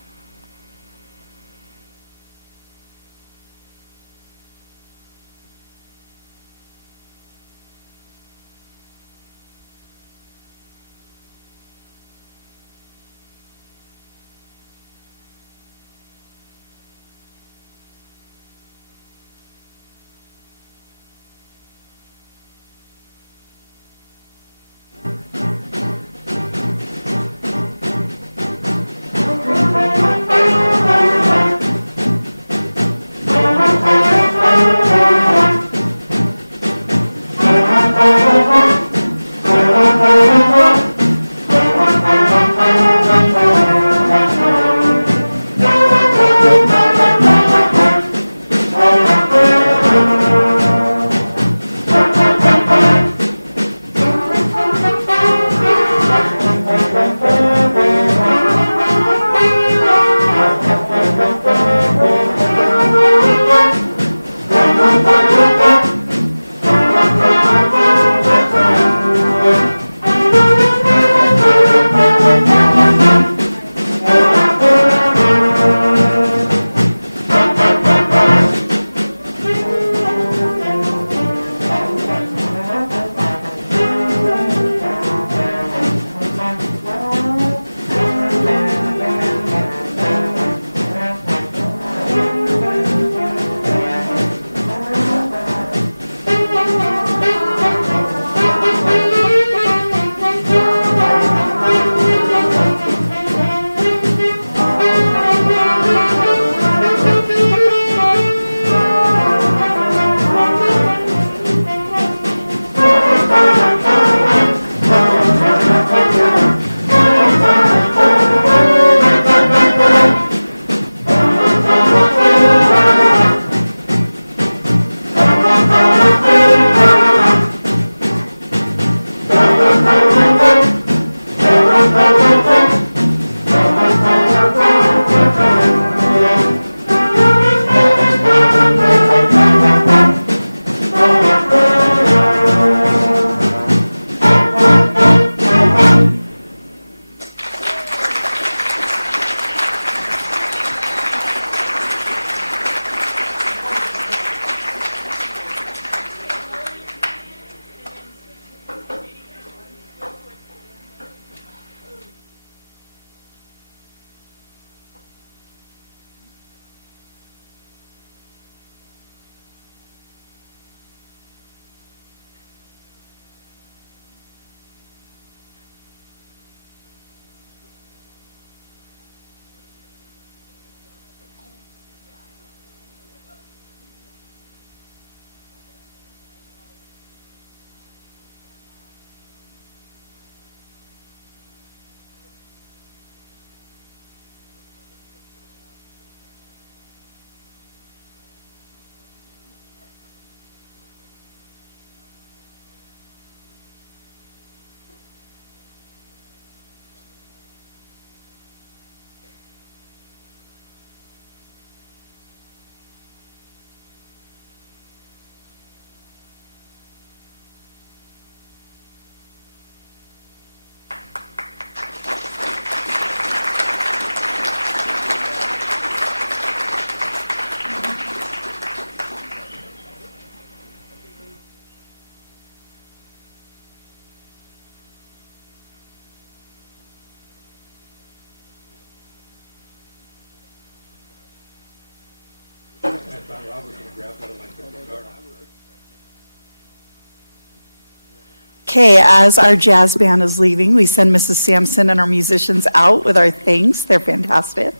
Okay, as our jazz band is leaving, we send Mrs. Sampson and our musicians out with our thanks. They're fantastic.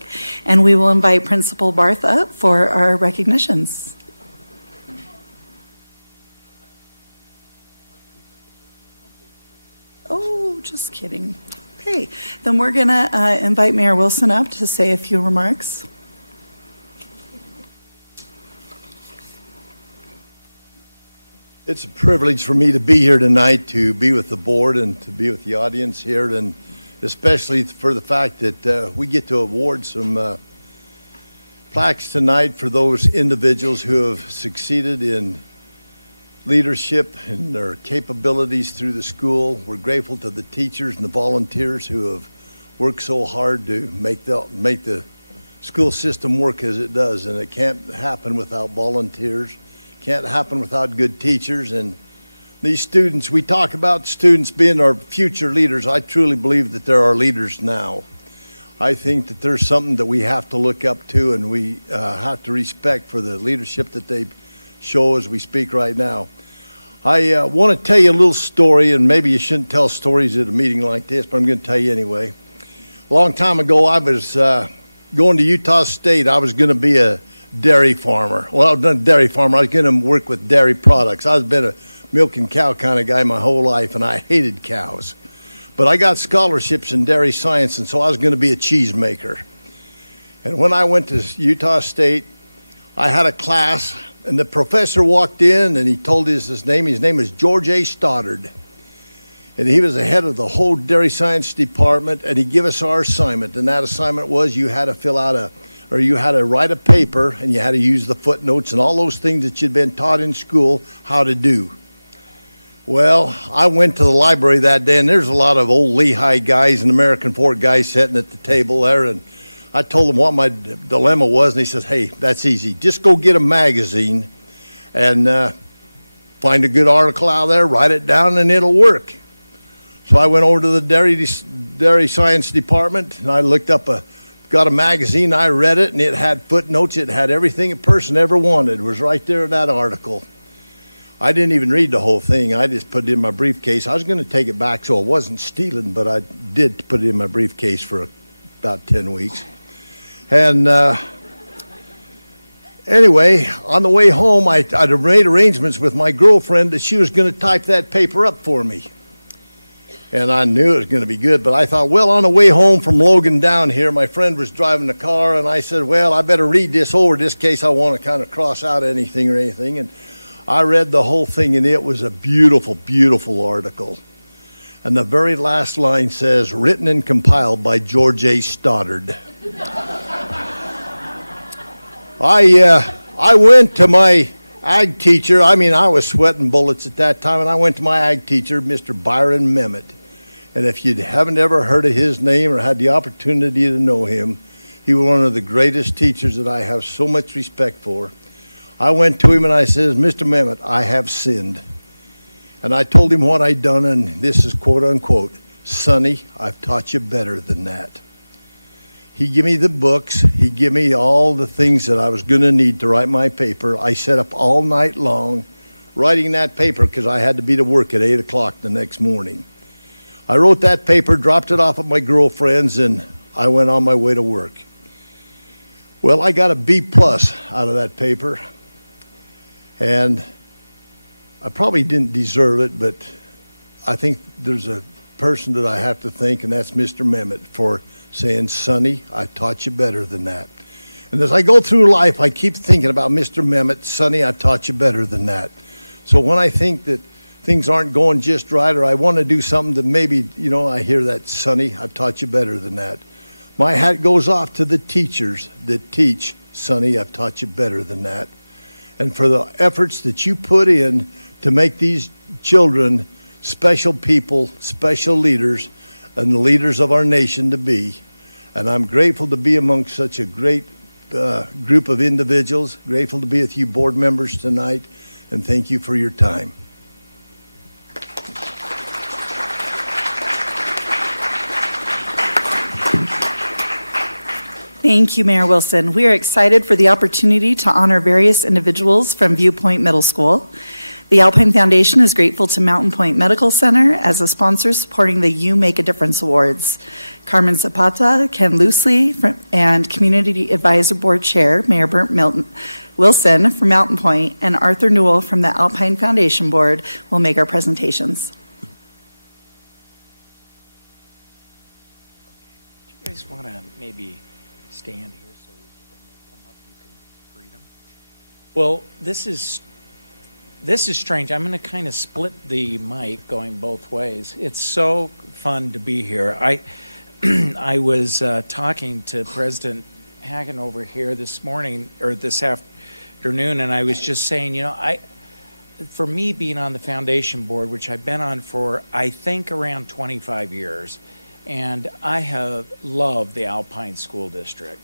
And we will invite Principal Barth up for our recognitions. Oh, just kidding. Okay, then we're going to invite Mayor Wilson up to say a few remarks. It's a privilege for me to be here tonight, to be with the board and to be with the audience here, and especially for the fact that we get to award some plaques tonight for those individuals who have succeeded in leadership and their capabilities through the school. We're grateful to the teachers and the volunteers who have worked so hard to make the school system work as it does, and it can't happen without volunteers. Can't happen without good teachers. And these students, we talk about students being our future leaders. I truly believe that they're our leaders now. I think that there's something that we have to look up to, and we have to respect for the leadership that they show as we speak right now. I want to tell you a little story, and maybe you shouldn't tell stories at a meeting like this, but I'm going to tell you anyway. A long time ago, I was going to Utah State. I was going to be a dairy farmer. Well, I've done dairy farmer. I was going to work with dairy products. I've been a milk and cow kind of guy my whole life, and I hated cows. But I got scholarships in dairy science, and so I was going to be a cheesemaker. And when I went to Utah State, I had a class, and the professor walked in, and he told us his name. His name is George A. Stoddard. And he was the head of the whole dairy science department, and he gave us our assignment. And that assignment was you had to write a paper, and you had to use the footnotes and all those things that you'd been taught in school how to do. Well, I went to the library that day, and there's a lot of old Lehigh guys and American Fork guys sitting at the table there, and I told them what my dilemma was, and he says, hey, that's easy. Just go get a magazine and find a good article out there, write it down, and it'll work. So I went over to the dairy science department, and I looked up got a magazine, I read it, and it had footnotes, it had everything a person ever wanted. It was right there in that article. I didn't even read the whole thing. I just put it in my briefcase. I was going to take it back, so it wasn't stealing, but I did put it in my briefcase for about 10 weeks. And anyway, on the way home, I'd made arrangements with my girlfriend that she was going to type that paper up for me. And I knew it was going to be good, but I thought, well, on the way home from Logan down here, my friend was driving the car, and I said, well, I better read this over just in case I want to kind of cross out anything or anything. And I read the whole thing, and it was a beautiful, beautiful article. And the very last line says, written and compiled by George A. Stoddard. I went to my ag teacher. I mean, I was sweating bullets at that time, and I went to my ag teacher, Mr. Byron Memmott. And if you haven't ever heard of his name or had the opportunity to know him, he was one of the greatest teachers that I have so much respect for. I went to him and I said, Mr. Memmott, I have sinned. And I told him what I'd done, and this is quote unquote, Sonny, I've taught you better than that. He gave me the books. He gave me all the things that I was going to need to write my paper. I sat up all night long writing that paper because I had to be to work at 8 o'clock the next morning. I wrote that paper, dropped it off at my girlfriend's, and I went on my way to work. Well, I got a B+ out of that paper, and I probably didn't deserve it, but I think there's a person that I have to thank, and that's Mr. Memmott, for saying, Sonny, I taught you better than that. And as I go through life, I keep thinking about Mr. Memmott, Sonny, I taught you better than that. So when I think that things aren't going just right, or I want to do something that maybe, I hear that, Sonny, I've taught you better than that. My hat goes off to the teachers that teach, Sonny, I've taught you better than that. And for the efforts that you put in to make these children special people, special leaders, and the leaders of our nation to be. And I'm grateful to be amongst such a great group of individuals, grateful to be with you board members tonight, and thank you for your time. Thank you, Mayor Wilson. We are excited for the opportunity to honor various individuals from Viewpoint Middle School. The Alpine Foundation is grateful to Mountain Point Medical Center as a sponsor supporting the You Make a Difference Awards. Carmen Zapata, Ken Loosley, and Community Advisor Board Chair, Mayor Burt Wilson from Mountain Point, and Arthur Newell from the Alpine Foundation Board will make our presentations. Do you guys want to maybe stand here so when they come up you can greet them? Well, this is strange. I'm going to kind of split the mic going both ways. It's so fun to be here. I was talking to President Hagen over here this morning or this afternoon, and I was just saying, for me being on the foundation board, which I've been on for I think around 25 years, and I have loved the Alpine School District.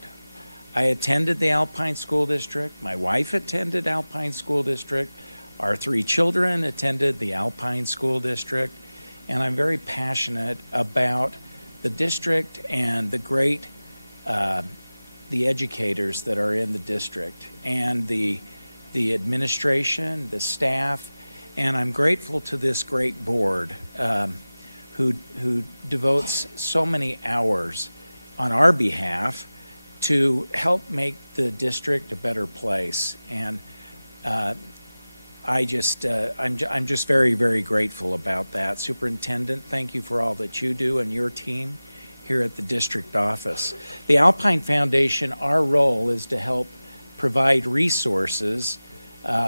I attended the Alpine School District. My wife attended Alpine School District. Our 3 children attended the Alpine School District, and I'm very passionate about the district and the great, the educators that are in the district, and the administration, the staff, and I'm grateful to this great board who devotes so many hours on our behalf to help make the district a better place. And I'm just very, very grateful about that. Superintendent, thank you for all that you do and your team here at the district office. The Alpine Foundation, our role is to help provide resources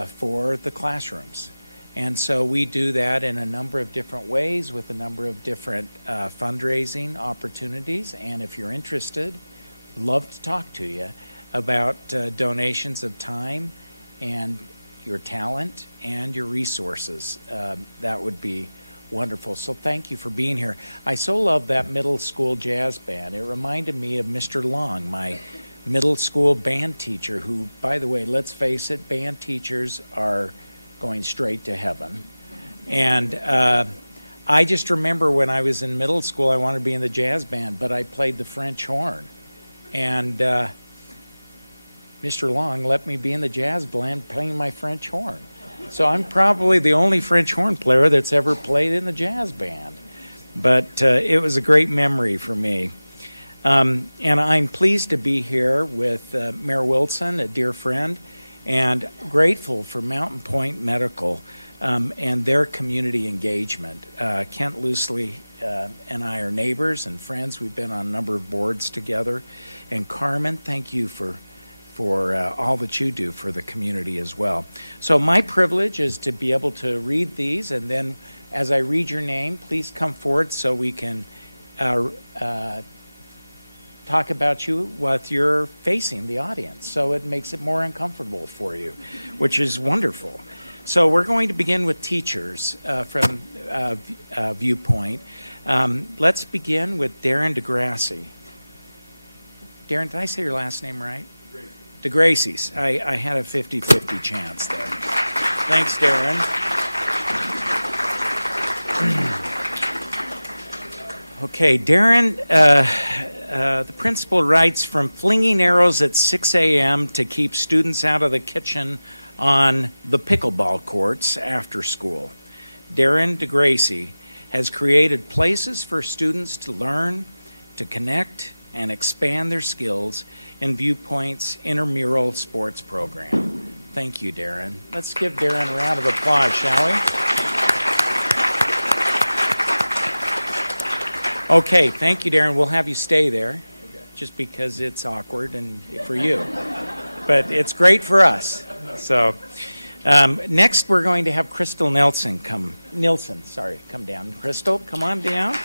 for the classrooms. And so we do that in a number of different ways with a number of different fundraising opportunities. And if you're interested, I'd love to talk to you about donations of time and your talent and your resources. That would be wonderful. So thank you for being here. I so love that middle school jazz band. It reminded me of Mr. Long, my middle school band teacher, who, by the way, let's face it, band teachers are going straight to heaven. And I just remember when I was in middle school, I wanted to be in the jazz band, but I played the French horn. And Mr. Long let me be in the jazz band playing my French horn. So I'm probably the only French horn player that's ever played in the jazz band. But it was a great memory for me. And I'm pleased to be here with Mayor Wilson, a dear friend, and grateful for Mountain Point Medical and their community engagement. Kent Loosley and I are neighbors and friends. We've been on a number of boards together. And Carmen, thank you for all that you do for the community as well. So my privilege is to be able to read these, and then as I read your name, please come forward so we can talk about you with you're facing the audience. So it makes it more uncomfortable for you, which is wonderful. So we're going to begin with teachers from Viewpoint. Let's begin with Darren DeGrassi. Darren, did I say your last name right? DeGracies. I had a 50-50 chance there. Thanks, Darren. Okay, Darren, the principal writes, from flinging arrows at 6 a.m. to keep students out of the kitchen on the pickleball courts after school. Darren DeGracie has created places for students to learn, to connect, and expand their skills in Viewpoint's intramural sports program. Thank you, Darren. Let's give Darren a round of applause, shall we? Okay, thank you, Darren. We'll have you stay there, just because it's awkward and for you. But it's great for us. So next we're going to have Crystal Nilsson come down. Crystal, come on down.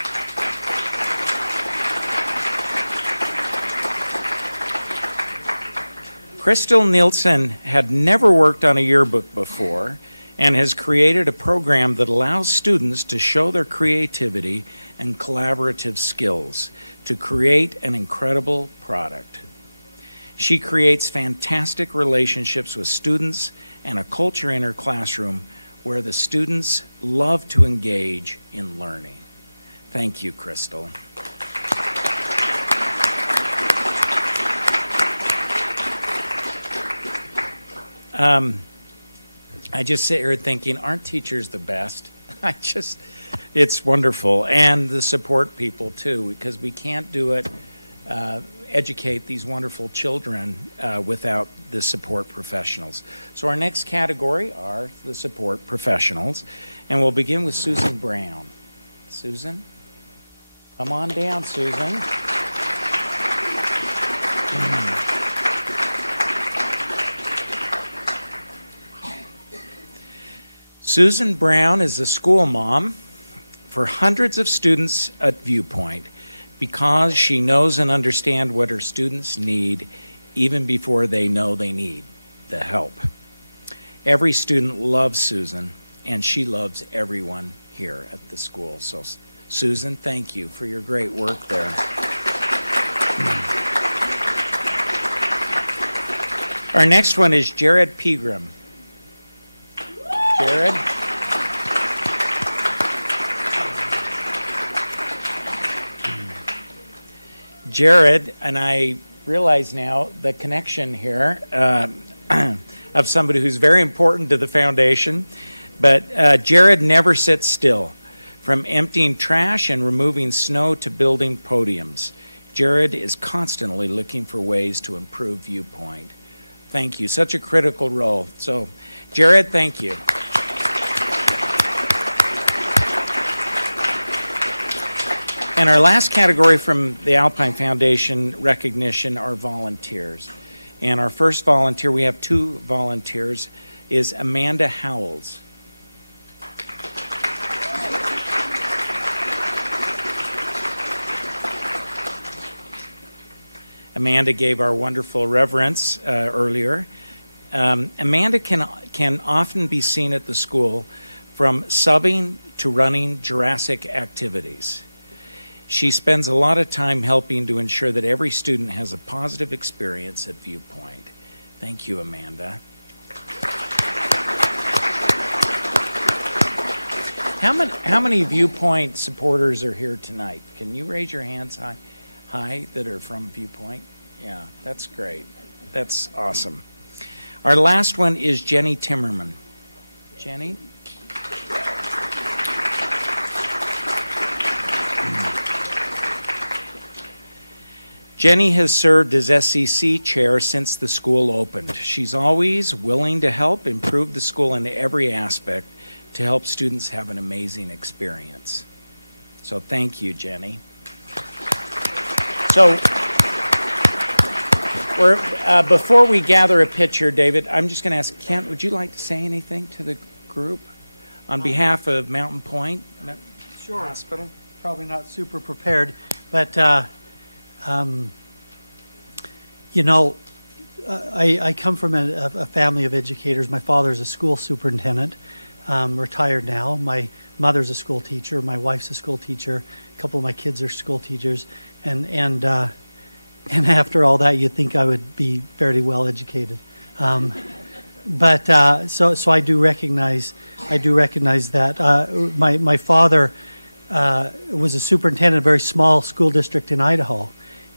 Crystal Nilsson had never worked on a yearbook before and has created a program that allows students to show their creativity and collaborative skills to create an incredible product. She creates fantastic relationships with students and a culture in her classroom where the students love to engage in learning. Thank you, Crystal. I just sit here thinking, aren't teachers the best? It's wonderful. And the support people too, because we can't do it, educate these wonderful children without the support professionals. So our next category are the support professionals. And we'll begin with Susan Brown. Susan? Come on down, Susan. Susan Brown is a school mom for hundreds of students at Viewpoint because she knows and understands what her students need even before they know they need the help. Every student loves Susan, and she loves everyone here at the school. So, Susan, thank you for your great work there. Our next one is Jared Pegram. Jared? Jared, and I realize now the connection here of somebody who's very important to the foundation, but Jared never sits still. From emptying trash and removing snow to building podiums, Jared is constantly looking for ways to improve Viewpoint. Thank you. Such a critical role. So, Jared, thank you. And our last category from the Alpine Foundation recognition are volunteers. And our first volunteer, we have 2 volunteers, is Amanda Howells. Amanda gave our wonderful reverence earlier. Amanda can often be seen at the school from subbing to running Jurassic activities. She spends a lot of time helping to ensure that every student has a positive experience at Viewpoint. Thank you, Amanda. How many Viewpoint supporters are here tonight? Can you raise your hands high that are from Viewpoint? Yeah, that's great. That's awesome. Our last one is Jenny Timmerman. Jenny? Jenny has served as SEC chair since the school opened. She's always willing to help improve the school in every aspect to help students have an amazing experience. So thank you, Jenny. So before we gather a picture, David, I'm just going to ask Kent, would you like to say anything to the group on behalf of Mountain Point Hospital? Probably not super prepared, but I come from a family of educators. My father's a school superintendent, retired now. My mother's a school teacher. My wife's a school teacher. A couple of my kids are school teachers, and after all that, you'd think I would be fairly well educated. But so I do recognize that. My father was a superintendent of a very small school district in Idaho,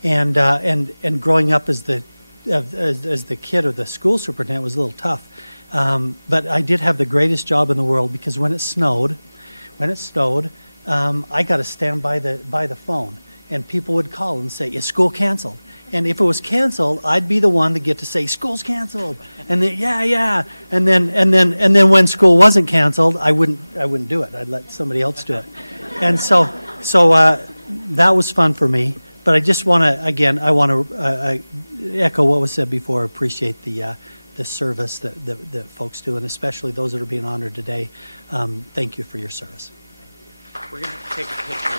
and growing up as the kid of the school superintendent was a little tough. But I did have the greatest job in the world because when it snowed, I got to stand by the phone, and people would call and say, "Is school canceled?" And if it was canceled, I'd be the one to get to say, "School's canceled," and then yeah, and then when school wasn't canceled, I wouldn't do it. I'd let somebody else do it, and so that was fun for me. But I just want to echo what was said before. Appreciate the service that folks do, and especially those that are being honored today. Thank you for your service. We're going to take a picture.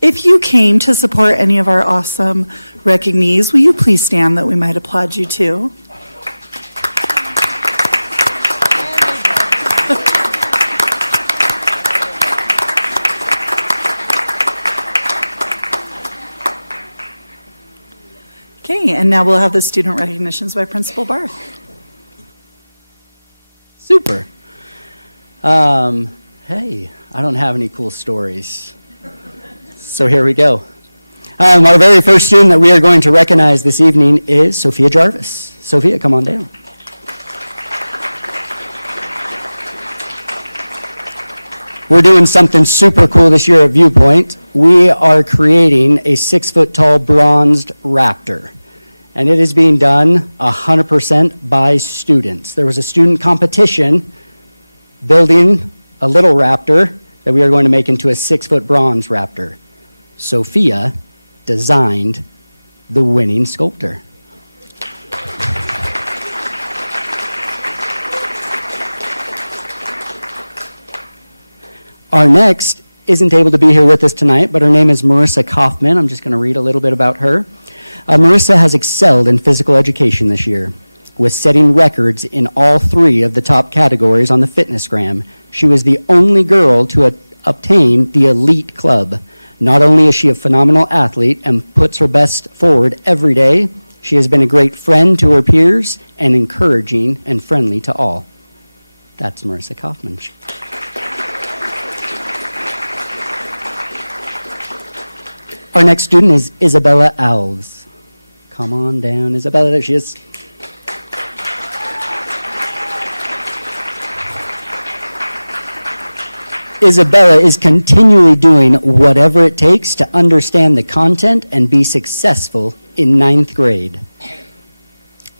If you came to support any of our awesome recognees, will you please stand that we might applaud you too? Okay, and now we'll have the student recognitions by Principal Barth. Super. Hey, I don't have any cool stories. So here we go. Our very first student that we are going to recognize this evening is Sophia Jarvis. Sophia, come on down. We're doing something super cool this year at Viewpoint. We are creating a 6-foot-tall bronzed raptor. And it is being done 100% by students. There was a student competition building a little raptor that we are going to make into a 6-foot bronze raptor. Sophia designed the winning sculptor. Our next isn't able to be here with us tonight, but her name is Marissa Kaufman. I'm just going to read a little bit about her. Marissa has excelled in physical education this year, with setting records in all 3 of the top categories on the Fitnessgram. She was the only girl to obtain the elite club. Not only is she a phenomenal athlete and puts her best forward every day, she has been a great friend to her peers and encouraging and friendly to all. That's Marissa Kaufman. Our next student is Isabella Alves. Come on down, Isabella. There she is. Isabella is continually doing whatever it takes to understand the content and be successful in 9th grade.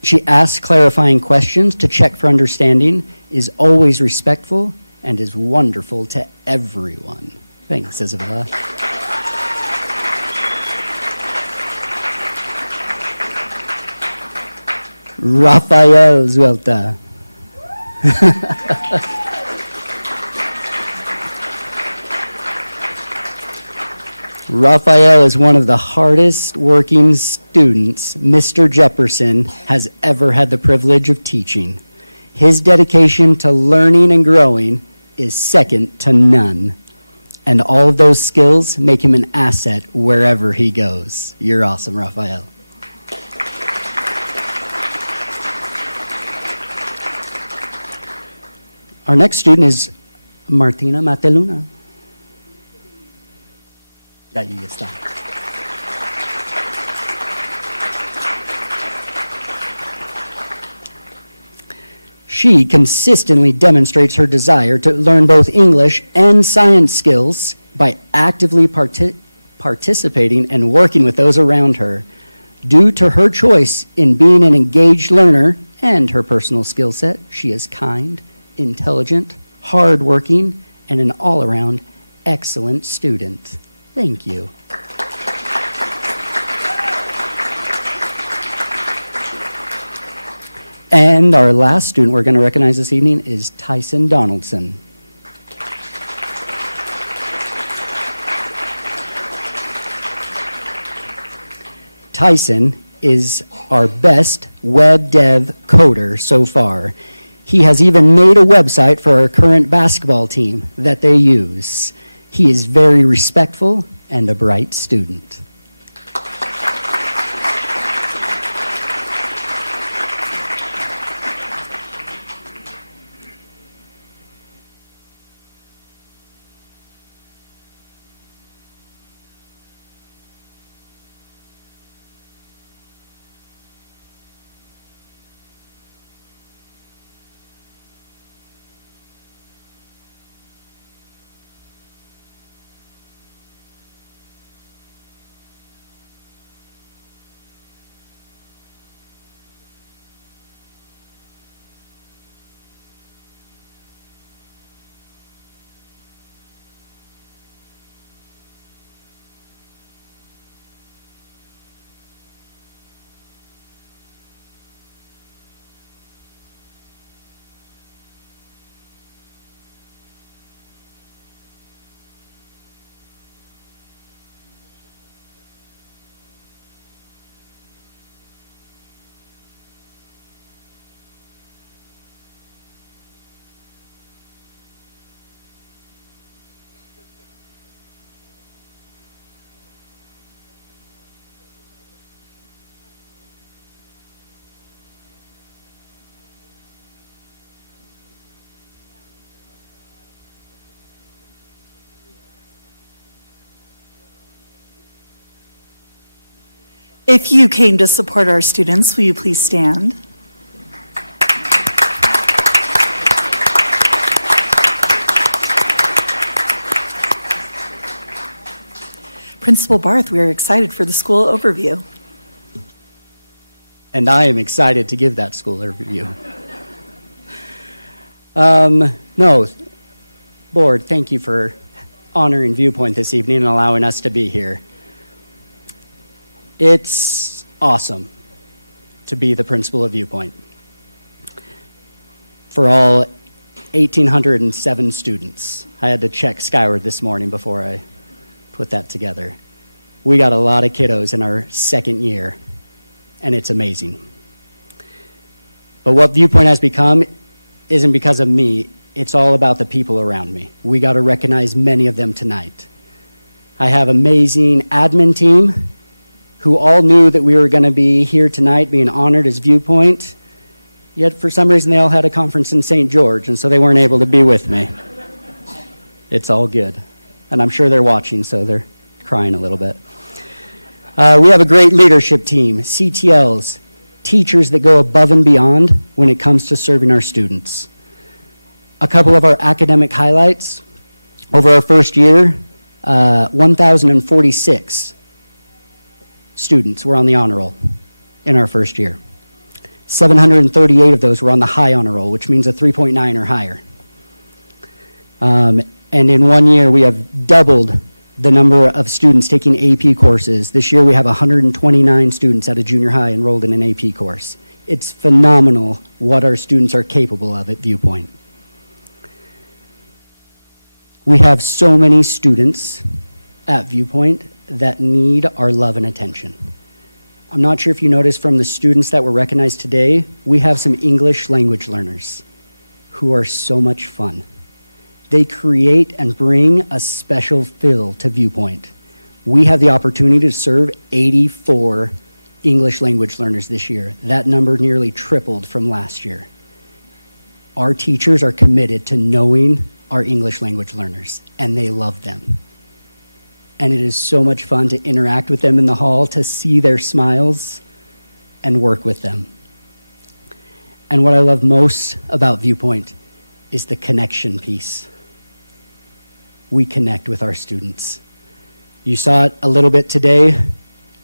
She asks clarifying questions to check for understanding, is always respectful, and is wonderful to everyone. Thanks, Isabella. Rafael Zuelta. Raphael is one of the hardest working students Mr. Jefferson has ever had the privilege of teaching. His dedication to learning and growing is second to none. And all of those skills make him an asset wherever he goes. You're awesome, Raphael. Our next student is Martina Mateluna. Ahí está. She consistently demonstrates her desire to learn both English and science skills by actively participating and working with those around her. Due to her choice in being an engaged learner and her personal skill set, she is kind, intelligent, hardworking, and an all-around excellent student. Thank you. And our last student we're going to recognize this evening is Tyson Donaldson. Tyson is our best web dev coder so far. He has even made a website for our current basketball team that they use. He is very respectful and a bright student. If you came to support our students, will you please stand? Principal Barth, we are excited for the school overview. And I am excited to give that school overview. No, board, thank you for honoring Viewpoint this evening and allowing us to be here. It's awesome to be the principal of Viewpoint. For all 1,807 students, I had to check Skyward this morning before I put that together. We got a lot of kiddos in our second year, and it's amazing. But what Viewpoint has become isn't because of me, it's all about the people around me. We got to recognize many of them tonight. I have an amazing admin team who all knew that we were going to be here tonight being honored as Viewpoint, yet for some reason they all had a conference in St. George, and so they weren't able to be with me. It's all good. And I'm sure they're watching, so they're crying a little bit. We have a great leadership team, CTLs, teachers that go above and beyond when it comes to serving our students. A couple of our academic highlights. Over our first year, 1,046 students were on the honor roll in our first year. 738 of those were on the high honor roll, which means a 3.9 or higher. And in 1 year, we have doubled the number of students taking AP courses. This year, we have 129 students at a junior high enrolled in an AP course. It's phenomenal what our students are capable of at Viewpoint. We have so many students at Viewpoint that need our love and attention. I'm not sure if you noticed from the students that were recognized today, we have some English language learners who are so much fun. They create and bring a special feel to Viewpoint. We have the opportunity to serve 84 English language learners this year. That number nearly tripled from last year. Our teachers are committed to knowing our English language learners, and they love them. And it is so much fun to interact with them in the hall, to see their smiles and work with them. And what I love most about Viewpoint is the connection piece. We connect with our students. You saw it a little bit today,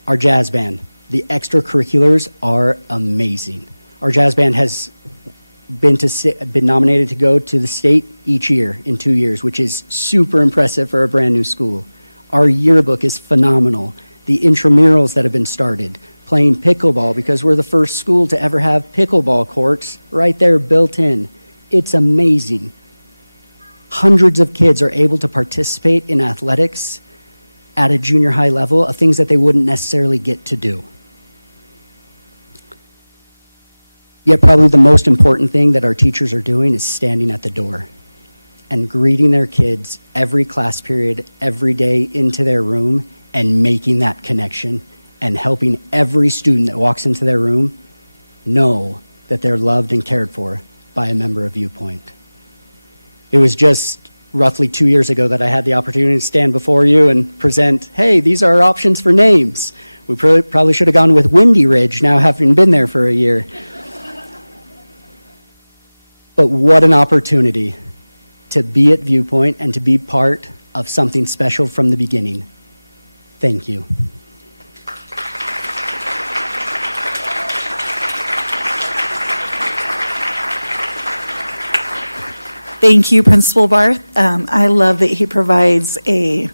our jazz band. The extracurriculars are amazing. Our jazz band has been nominated to go to the state each year in 2 years, which is super impressive for a brand new school. Our yearbook is phenomenal. The intramurals that have been started, playing pickleball, because we're the first school to ever have pickleball courts right there built in. It's amazing. Hundreds of kids are able to participate in athletics at a junior high level of things that they wouldn't necessarily get to do. Yet probably the most important thing that our teachers are doing is standing at the door and greeting their kids every class period, every day into their room, and making that connection and helping every student that walks into their room know that they're loved and cared for by a member of Viewpoint. It was just roughly 2 years ago that I had the opportunity to stand before you and present, hey, these are our options for names. We probably should have gone with Windy Ridge, now having been there for a year. But what an opportunity to be at Viewpoint and to be part of something special from the beginning. Thank you. Thank you, Principal Barth. I love that he provides an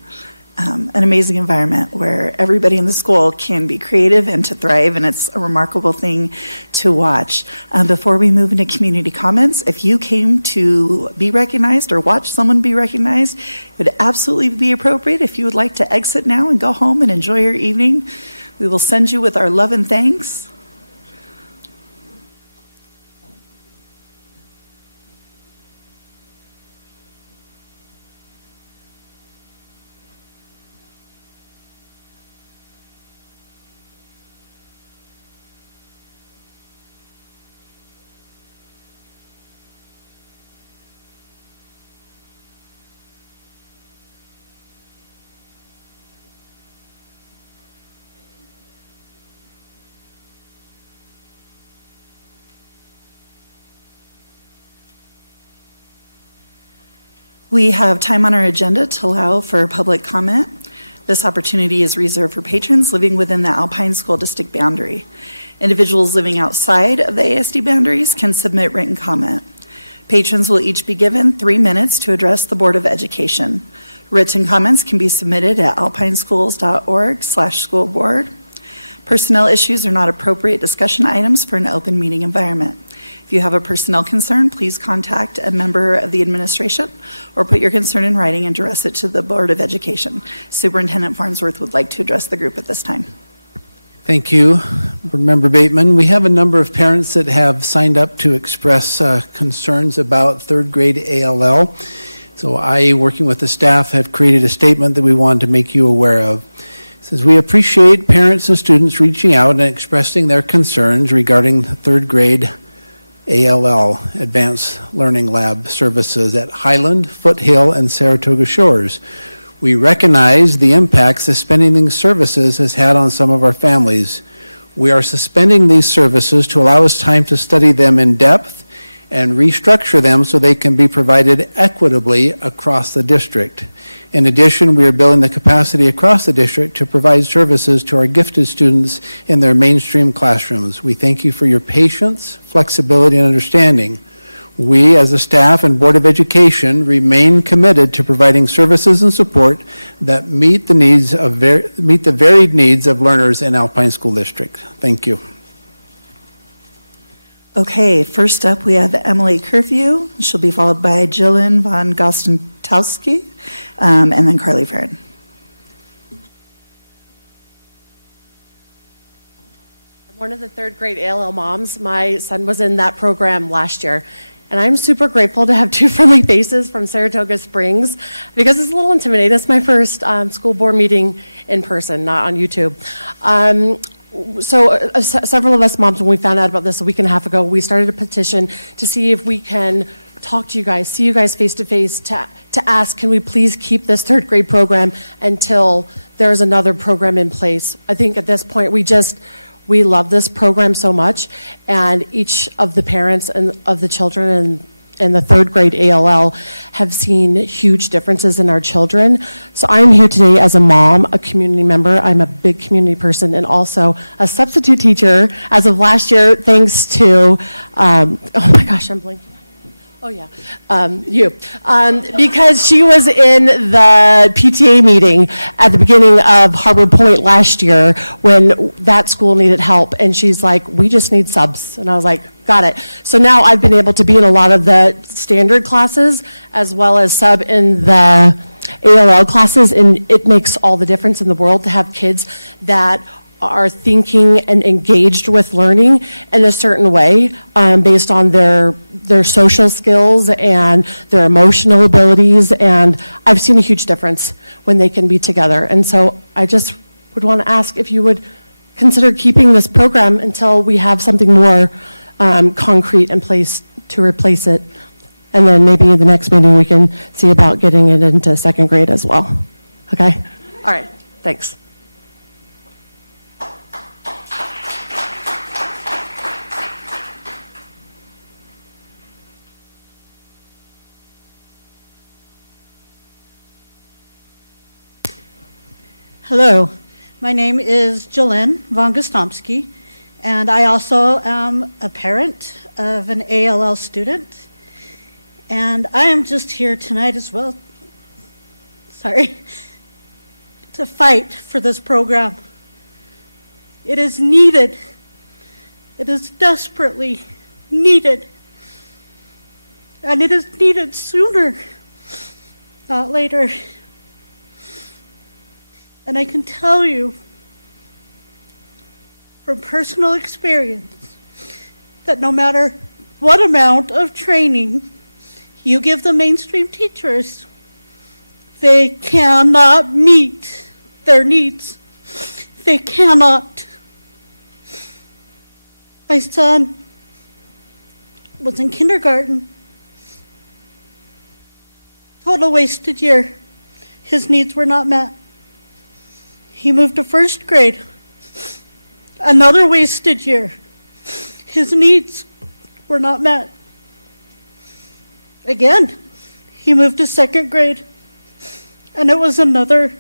amazing environment where everybody in the school can be creative and to thrive, and it's a remarkable thing to watch. Before we move into community comments, if you came to be recognized or watch someone be recognized, it would absolutely be appropriate if you would like to exit now and go home and enjoy your evening. We will send you with our love and thanks. We have time on our agenda to allow for public comment. This opportunity is reserved for patrons living within the Alpine School District boundary. Individuals living outside of the ASD boundaries can submit written comment. Patrons will each be given 3 minutes to address the Board of Education. Written comments can be submitted at alpineschools.org/school board. Personnel issues are not appropriate discussion items for an open meeting environment. If you have a personnel concern, please contact a member of the administration or put your concern in writing and address it to the Board of Education. Superintendent Farnsworth would like to address the group at this time. Thank you, Board Member Bateman. We have a number of parents that have signed up to express concerns about third grade ALL. So I, working with the staff, have created a statement that we wanted to make you aware of. It says, we appreciate parents and students reaching out and expressing their concerns regarding third grade ALL, Advanced Learning Lab services at Highland, Foothill, and Saratoga Shores. We recognize the impacts suspending these services has had on some of our families. We are suspending these services to allow us time to study them in depth and restructure them so they can be provided equitably across the district. In addition, we are building the capacity across the district to provide services to our gifted students in their mainstream classrooms. We thank you for your patience, flexibility, and understanding. We, as a staff and Board of Education, remain committed to providing services and support that meet the varied needs of learners in Alpine School District. Thank you. Okay, first up we have Emily Curfew. She'll be followed by Jillian von Gostentowski, and then Carly Farron. I'm one of the third grade ALL moms. My son was in that program last year. And I'm super grateful to have two friendly faces from Saratoga Springs because it's a little intimidating. It's my first school board meeting in person, not on YouTube. Several of us moms, when we found out about this a week and a half ago, we started a petition to see if we can talk to you guys, see you guys face to face, to ask, can we please keep this third grade program until there's another program in place? I think at this point, we love this program so much, and each of the parents and of the children in the third grade ALL have seen huge differences in our children. So I'm here today as a mom, a community member. I'm a big community person and also a substitute teacher as of last year, thanks to, oh my gosh, I'm blanking. Oh yeah, because she was in the PTA meeting at the beginning of Harbor Point last year when that school needed help, and she's like, we just need subs, and I was like, got it. So now I've been able to be in a lot of the standard classes as well as sub in the ALL classes, and it makes all the difference in the world to have kids that are thinking and engaged with learning in a certain way based on their social skills and their emotional abilities, and I've seen a huge difference when they can be together. And so I just would want to ask if you would consider keeping this program until we have something more concrete in place to replace it, and then maybe in the next meeting we can see about getting it into second grade as well. Okay? All right, thanks. Hello, my name is Jillian von Gostomsky, and I also am a parent of an ALL student, and I am just here tonight as well, to fight for this program. It is needed. It is desperately needed, and it is needed sooner, not later. And I can tell you from personal experience that no matter what amount of training you give the mainstream teachers, they cannot meet their needs. They cannot. My son was in kindergarten. Total wasted year. His needs were not met. He moved to first grade. Another wasted year. His needs were not met. Again, he moved to second grade, and it was another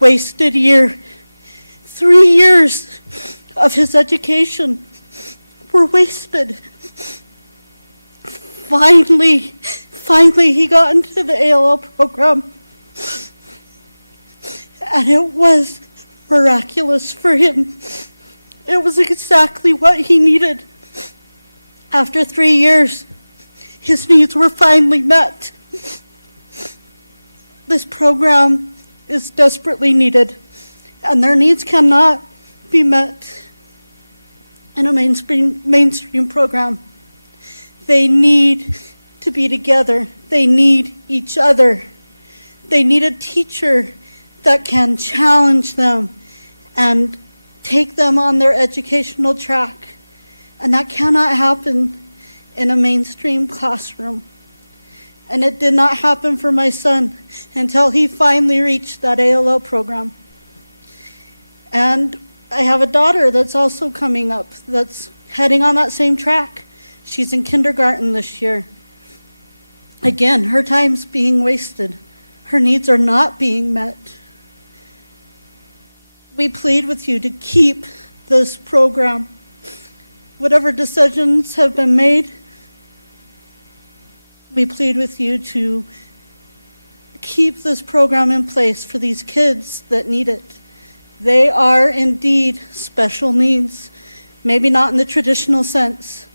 wasted year. 3 years of his education were wasted. Finally, he got into the ALL program, and it was miraculous for him. It was exactly what he needed. After 3 years, his needs were finally met. This program is desperately needed, and their needs cannot be met in a mainstream program. They need to be together. They need each other. They need a teacher that can challenge them and take them on their educational track. And that cannot happen in a mainstream classroom. And it did not happen for my son until he finally reached that ALL program. And I have a daughter that's also coming up that's heading on that same track. She's in kindergarten this year. Again, her time's being wasted. Her needs are not being met. We plead with you to keep this program. Whatever decisions have been made, we plead with you to keep this program in place for these kids that need it. They are indeed special needs, maybe not in the traditional sense,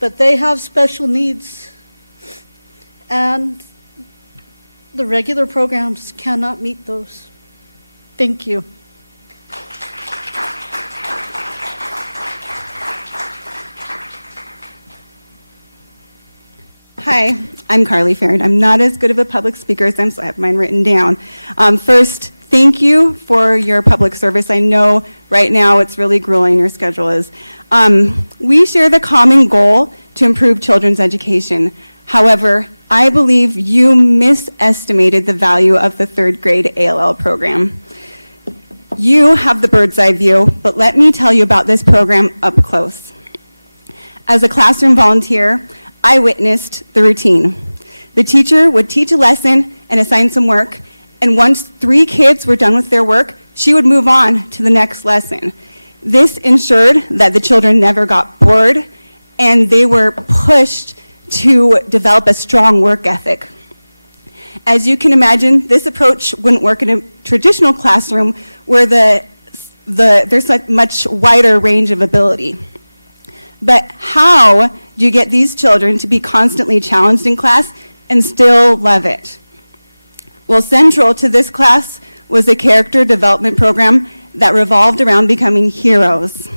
but they have special needs. And the regular programs cannot meet those. Thank you. Hi, I'm Carly Farron. I'm not as good of a public speaker as I have mine written down. First, thank you for your public service. I know right now it's really grueling, your schedule is. We share the common goal to improve children's education. However, I believe you misestimated the value of the third grade ALL program. You have the bird's eye view, but let me tell you about this program up close. As a classroom volunteer, I witnessed the routine. The teacher would teach a lesson and assign some work, and once 3 kids were done with their work, she would move on to the next lesson. This ensured that the children never got bored, and they were pushed to develop a strong work ethic. As you can imagine, this approach wouldn't work in a traditional classroom where there's a much wider range of ability. But how do you get these children to be constantly challenged in class and still love it? Well, central to this class was a character development program that revolved around becoming heroes.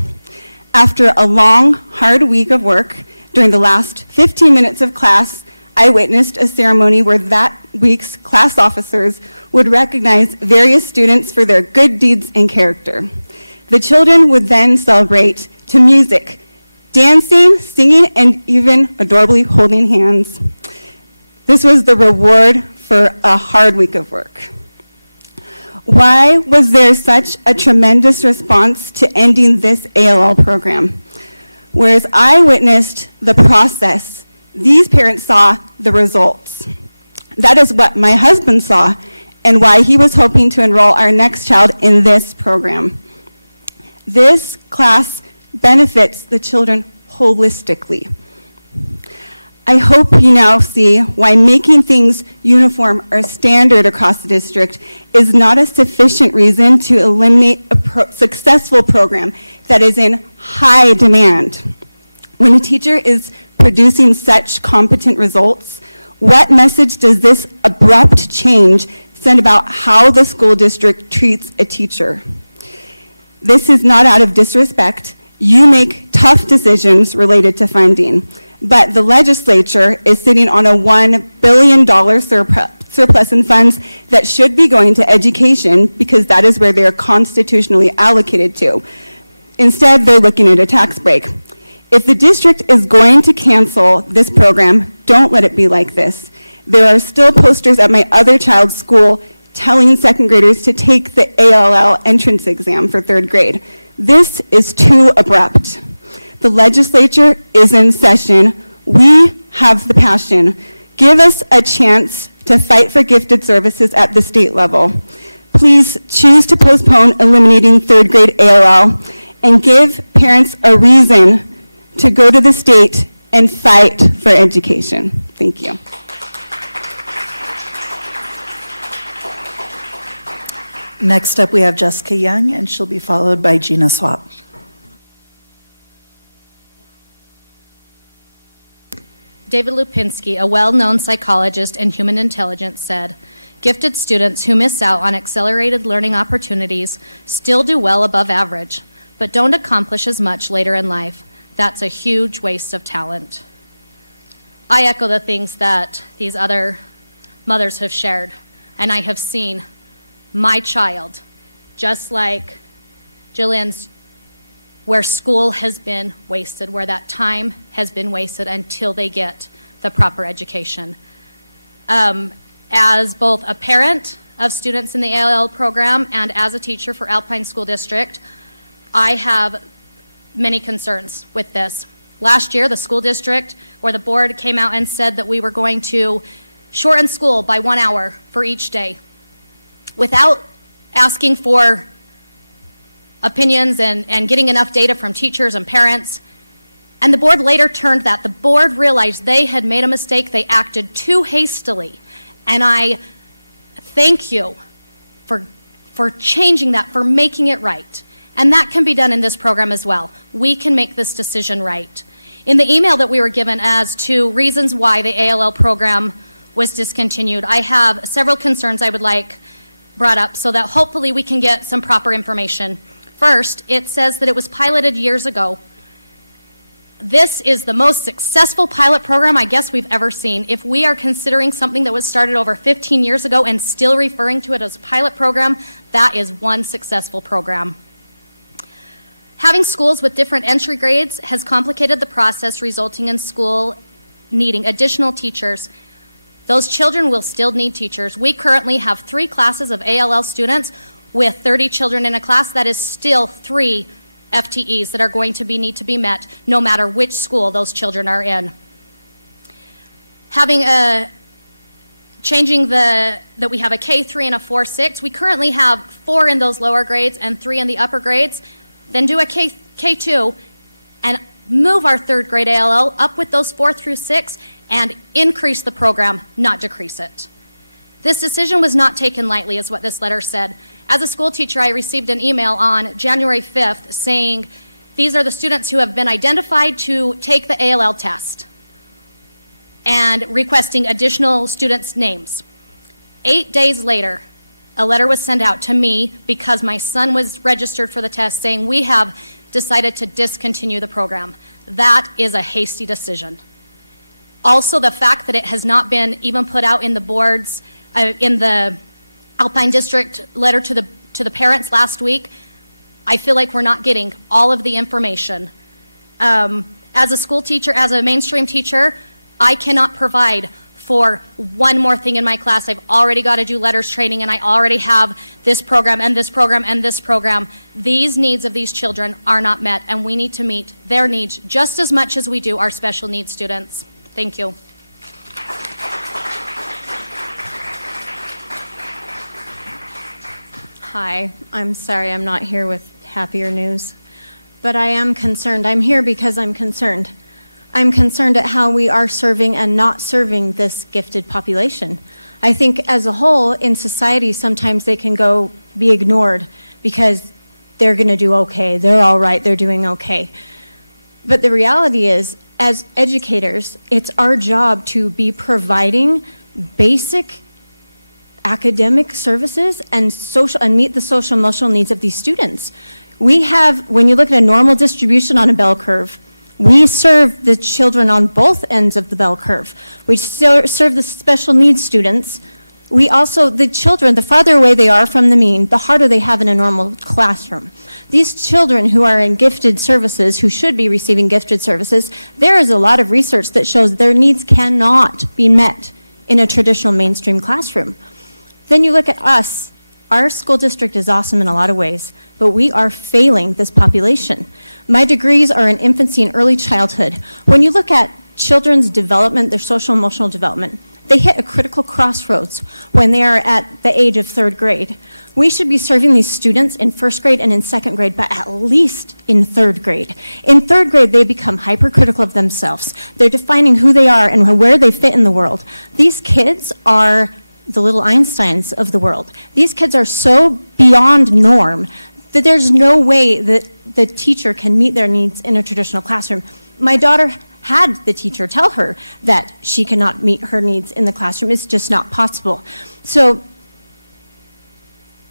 After a long, hard week of work, during the last 15 minutes of class, I witnessed a ceremony where that week's class officers would recognize various students for their good deeds and character. The children would then celebrate to music, dancing, singing, and even adorably holding hands. This was the reward for a hard week of work. Why was there such a tremendous response to ending this ALL program? Whereas I witnessed the process, these parents saw the results. That is what my husband saw and why he was hoping to enroll our next child in this program. This class benefits the children holistically. I hope you now see why making things uniform or standard across the district is not a sufficient reason to eliminate a successful program that is in high demand. When a teacher is producing such competent results, what message does this abrupt change send about how the school district treats a teacher? This is not out of disrespect. You make tough decisions related to funding, but the legislature is sitting on a $1 billion surplus in funds that should be going to education because that is where they are constitutionally allocated to. Instead, they're looking at a tax break. If the district is going to cancel this program, don't let it be like this. There are still posters at my other child's school telling second graders to take the ALL entrance exam for third grade. This is too abrupt. The legislature is in session. We have the passion. Give us a chance to fight for gifted services at the state level. Please choose to postpone eliminating third grade ALL and give parents a reason to go to the state and fight for education. Thank you. Next up, we have Jessica Young, and she'll be followed by Gina Swap. David Lupinski, a well-known psychologist and human intelligence, said, "Gifted students who miss out on accelerated learning opportunities still do well above average, but don't accomplish as much later in life. That's a huge waste of talent." I echo the things that these other mothers have shared, and I have seen my child, just like Jillian's, where school has been wasted, where that time has been wasted until they get the proper education. As both a parent of students in the ALL program and as a teacher for Alpine School District, I have many concerns with this. Last year, the school district or the board came out and said that we were going to shorten school by 1 hour for each day without asking for opinions and getting enough data from teachers and parents. And the board later turned that. The board realized they had made a mistake. They acted too hastily. And I thank you for changing that, for making it right. And that can be done in this program as well. We can make this decision right. In the email that we were given as to reasons why the ALL program was discontinued, I have several concerns I would like brought up so that hopefully we can get some proper information. First, it says that it was piloted years ago. This is the most successful pilot program I guess we've ever seen. If we are considering something that was started over 15 years ago and still referring to it as a pilot program, that is one successful program. Having schools with different entry grades has complicated the process, resulting in school needing additional teachers. Those children will still need teachers. We currently have 3 classes of ALL students with 30 children in a class. That is still 3 FTEs that are going to need to be met no matter which school those children are in. Having changing that we have a K3 and a 4-6, we currently have 4 in those lower grades and 3 in the upper grades. Then do a K2 and move our third grade ALL up with those 4 through 6 and increase the program, not decrease it. This decision was not taken lightly, is what this letter said. As a school teacher, I received an email on January 5th saying, these are the students who have been identified to take the ALL test, and requesting additional students' names. 8 days later, a letter was sent out to me because my son was registered for the test saying, we have decided to discontinue the program. That is a hasty decision. Also, the fact that it has not been even put out in the boards, in the Alpine District letter to the parents last week, I feel like we're not getting all of the information. As a school teacher, as a mainstream teacher, I cannot provide for one more thing in my class. I've already got to do letters training, and I already have this program and this program and this program. These needs of these children are not met, and we need to meet their needs just as much as we do our special needs students. Thank you. Hi, I'm sorry I'm not here with happier news, but I am concerned. I'm here because I'm concerned. I'm concerned at how we are serving and not serving this gifted population. I think as a whole in society, sometimes they can be ignored because they're going to do okay, they're all right, they're doing okay. But the reality is, as educators, it's our job to be providing basic academic services and meet the social emotional needs of these students. We have, when you look at a normal distribution on a bell curve, we serve the children on both ends of the bell curve. We serve the special needs students. We also, the children, the farther away they are from the mean, the harder they have in a normal classroom. These children who are in gifted services, who should be receiving gifted services, there is a lot of research that shows their needs cannot be met in a traditional mainstream classroom. Then you look at us. Our school district is awesome in a lot of ways, but we are failing this population. My degrees are in infancy and early childhood. When you look at children's development, their social emotional development, They hit a critical crossroads when they are at the age of 3rd grade. We should be serving these students in 1st grade and in 2nd grade, but at least in 3rd grade. In 3rd grade, they become hypercritical of themselves. They're defining who they are and where they fit in the world. These kids are the little Einsteins of the world. These kids are so beyond norm that there's no way that the teacher can meet their needs in a traditional classroom. My daughter had the teacher tell her that she cannot meet her needs in the classroom. It's just not possible. So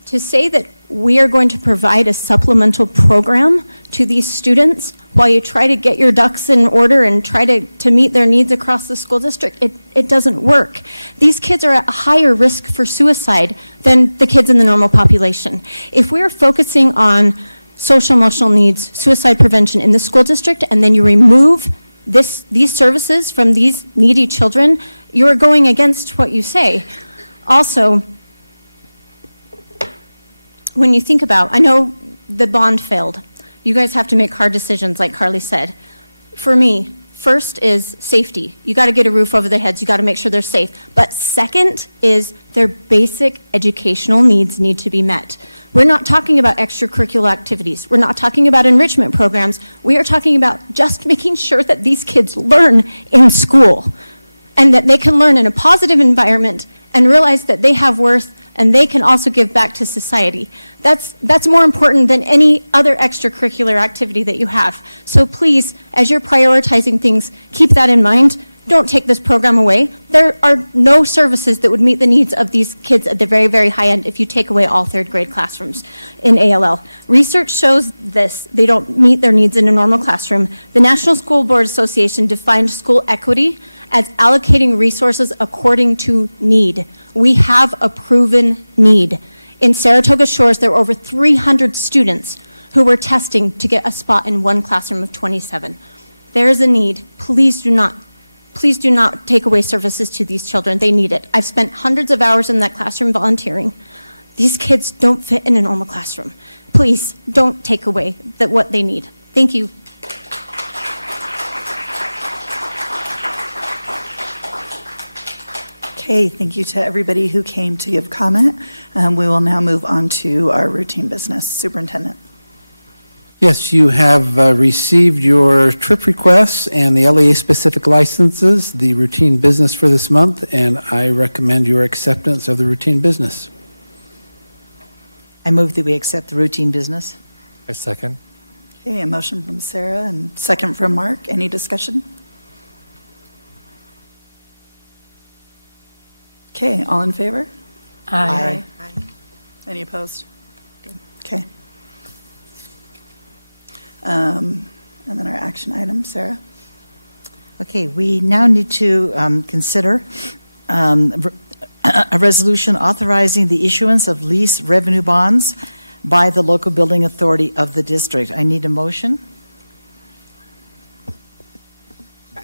to say that we are going to provide a supplemental program to these students while you try to get your ducks in order and try to meet their needs across the school district, it doesn't work. These kids are at a higher risk for suicide than the kids in the normal population. If we're focusing on social emotional needs, suicide prevention in the school district, and then you remove these services from these needy children, you're going against what you say. Also, when you think about, I know the bond failed. You guys have to make hard decisions, like Carly said. For me, first is safety. You got to get a roof over their heads. You got to make sure they're safe. But second is their basic educational needs need to be met. We're not talking about extracurricular activities. We're not talking about enrichment programs. We are talking about just making sure that these kids learn in school and that they can learn in a positive environment and realize that they have worth and they can also give back to society. That's more important than any other extracurricular activity that you have. So please, as you're prioritizing things, keep that in mind. Don't take this program away. There are no services that would meet the needs of these kids at the very, very high end if you take away all 3rd grade classrooms in ALL. Research shows this. They don't meet their needs in a normal classroom. The National School Board Association defined school equity as allocating resources according to need. We have a proven need. In Saratoga Shores, there were over 300 students who were testing to get a spot in one classroom of 27. There is a need. Please do not take away services to these children. They need it. I've spent hundreds of hours in that classroom volunteering. These kids don't fit in a normal classroom. Please don't take away what they need. Thank you. Okay, thank you to everybody who came to give comment. We will now move on to our routine business. Superintendent. Yes, you have received your trip requests and the LEA-specific licenses, the routine business for this month, and I recommend your acceptance of the routine business. I move that we accept the routine business. I second. Okay, a motion from Sarah and second from Mark. Any discussion? Okay, all in favor? Aye. Any opposed? Good. Okay. And then our action item, Sarah? Okay, we now need to consider a resolution authorizing the issuance of lease revenue bonds by the local building authority of the district. I need a motion.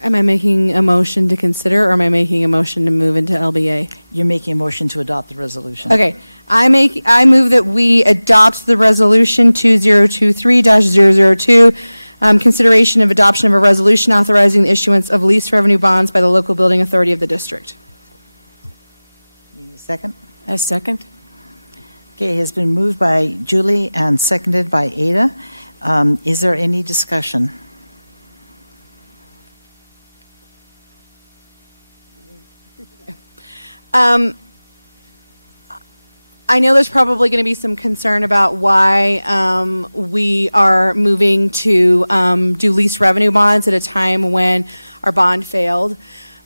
Am I making a motion to consider, or am I making a motion to move into LBA? You're making a motion to adopt the resolution. Okay, I move that we adopt the resolution 2023-002, consideration of adoption of a resolution authorizing the issuance of lease revenue bonds by the local building authority of the district. Need a second? A second. Okay, it has been moved by Julie and seconded by Ada. Is there any discussion? I know there's probably going to be some concern about why we are moving to do lease revenue bonds at a time when our bond failed.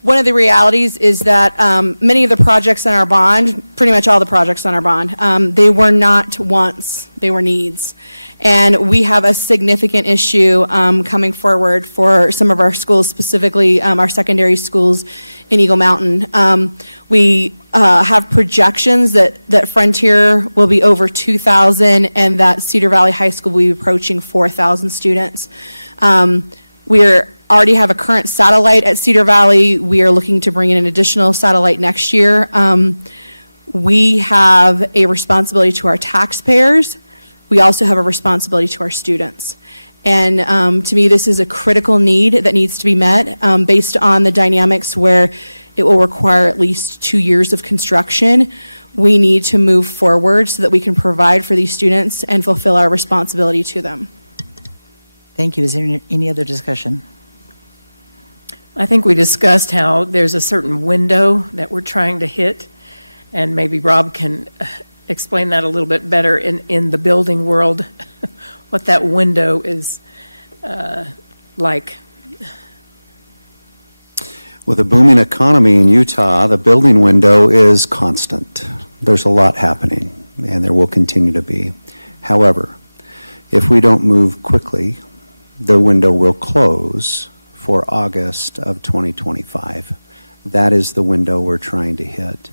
One of the realities is that many of the projects in our bond, pretty much all the projects on our bond, they were not wants, they were needs. And we have a significant issue coming forward for some of our schools, specifically our secondary schools in Eagle Mountain. We have projections that Frontier will be over 2,000 and that Cedar Valley High School will be approaching 4,000 students. We already have a current satellite at Cedar Valley. We are looking to bring in an additional satellite next year. We have a responsibility to our taxpayers. We also have a responsibility to our students. And to me, this is a critical need that needs to be met based on the dynamics where it will require at least 2 years of construction. We need to move forward so that we can provide for these students and fulfill our responsibility to them. Thank you. Is there any other discussion? I think we discussed how there's a certain window that we're trying to hit, and maybe Rob can explain that a little bit better in the building world, what that window is like. With a booming economy in Utah, the building window is constant. There's a lot happening, and there will continue to be. However, if we don't move quickly, the window will close for August of 2025. That is the window we're trying to hit.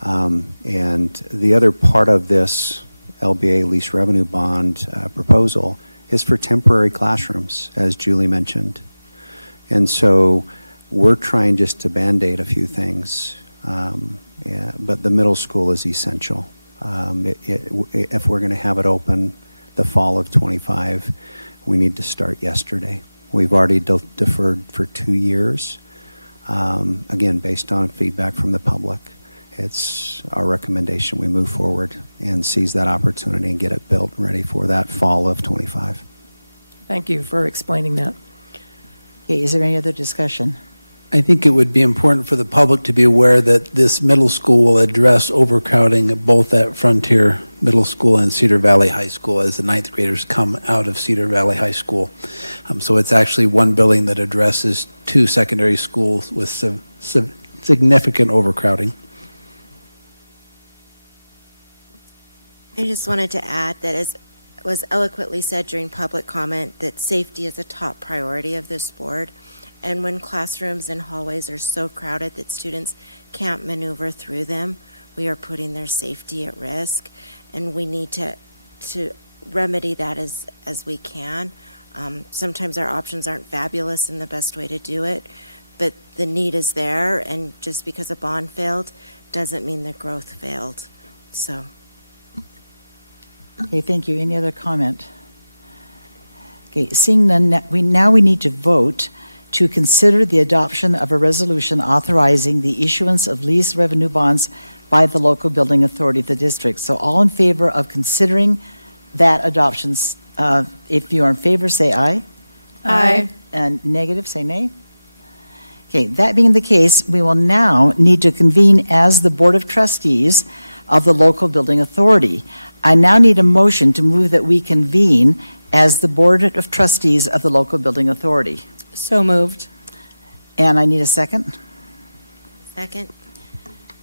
And the other part of this LBA lease revenue bond proposal is for temporary classrooms, as Julie mentioned. And so we're trying just to Band-Aid a few things, but the middle school is essential. If we're going to have it open the fall of 25, we need to start yesterday. We've already deferred for 2 years, again, based on feedback from the public. It's our recommendation we move forward and seize that opportunity and get it built and ready for that fall of 25. Thank you for explaining that. Okay, is there any other discussion? I think it would be important for the public to be aware that this middle school will address overcrowding both at Frontier Middle School and Cedar Valley High School as the ninth graders come out of Cedar Valley High School. So it's actually one building that addresses 2 secondary schools with significant overcrowding. I just wanted to add that, as was eloquently said during public comment, that safety is a top priority of this board. And when classrooms and hallways are so crowded that students can't maneuver through them, we are putting their safety at risk. And we need to remedy that as we can. Sometimes our options aren't fabulous and the best way to do it, but the need is there. And just because a bond failed doesn't mean the growth failed. So. Okay, thank you. Any other comment? Okay, seeing none, we need to vote to consider the adoption of a resolution authorizing the issuance of lease revenue bonds by the local building authority of the district. So all in favor of considering that adoption, if you are in favor, say aye. Aye. And negative, say nay. Okay, that being the case, we will now need to convene as the Board of Trustees of the local building authority. I now need a motion to move that we convene as the Board of Trustees of the local building authority. So moved. And I need a second. Second.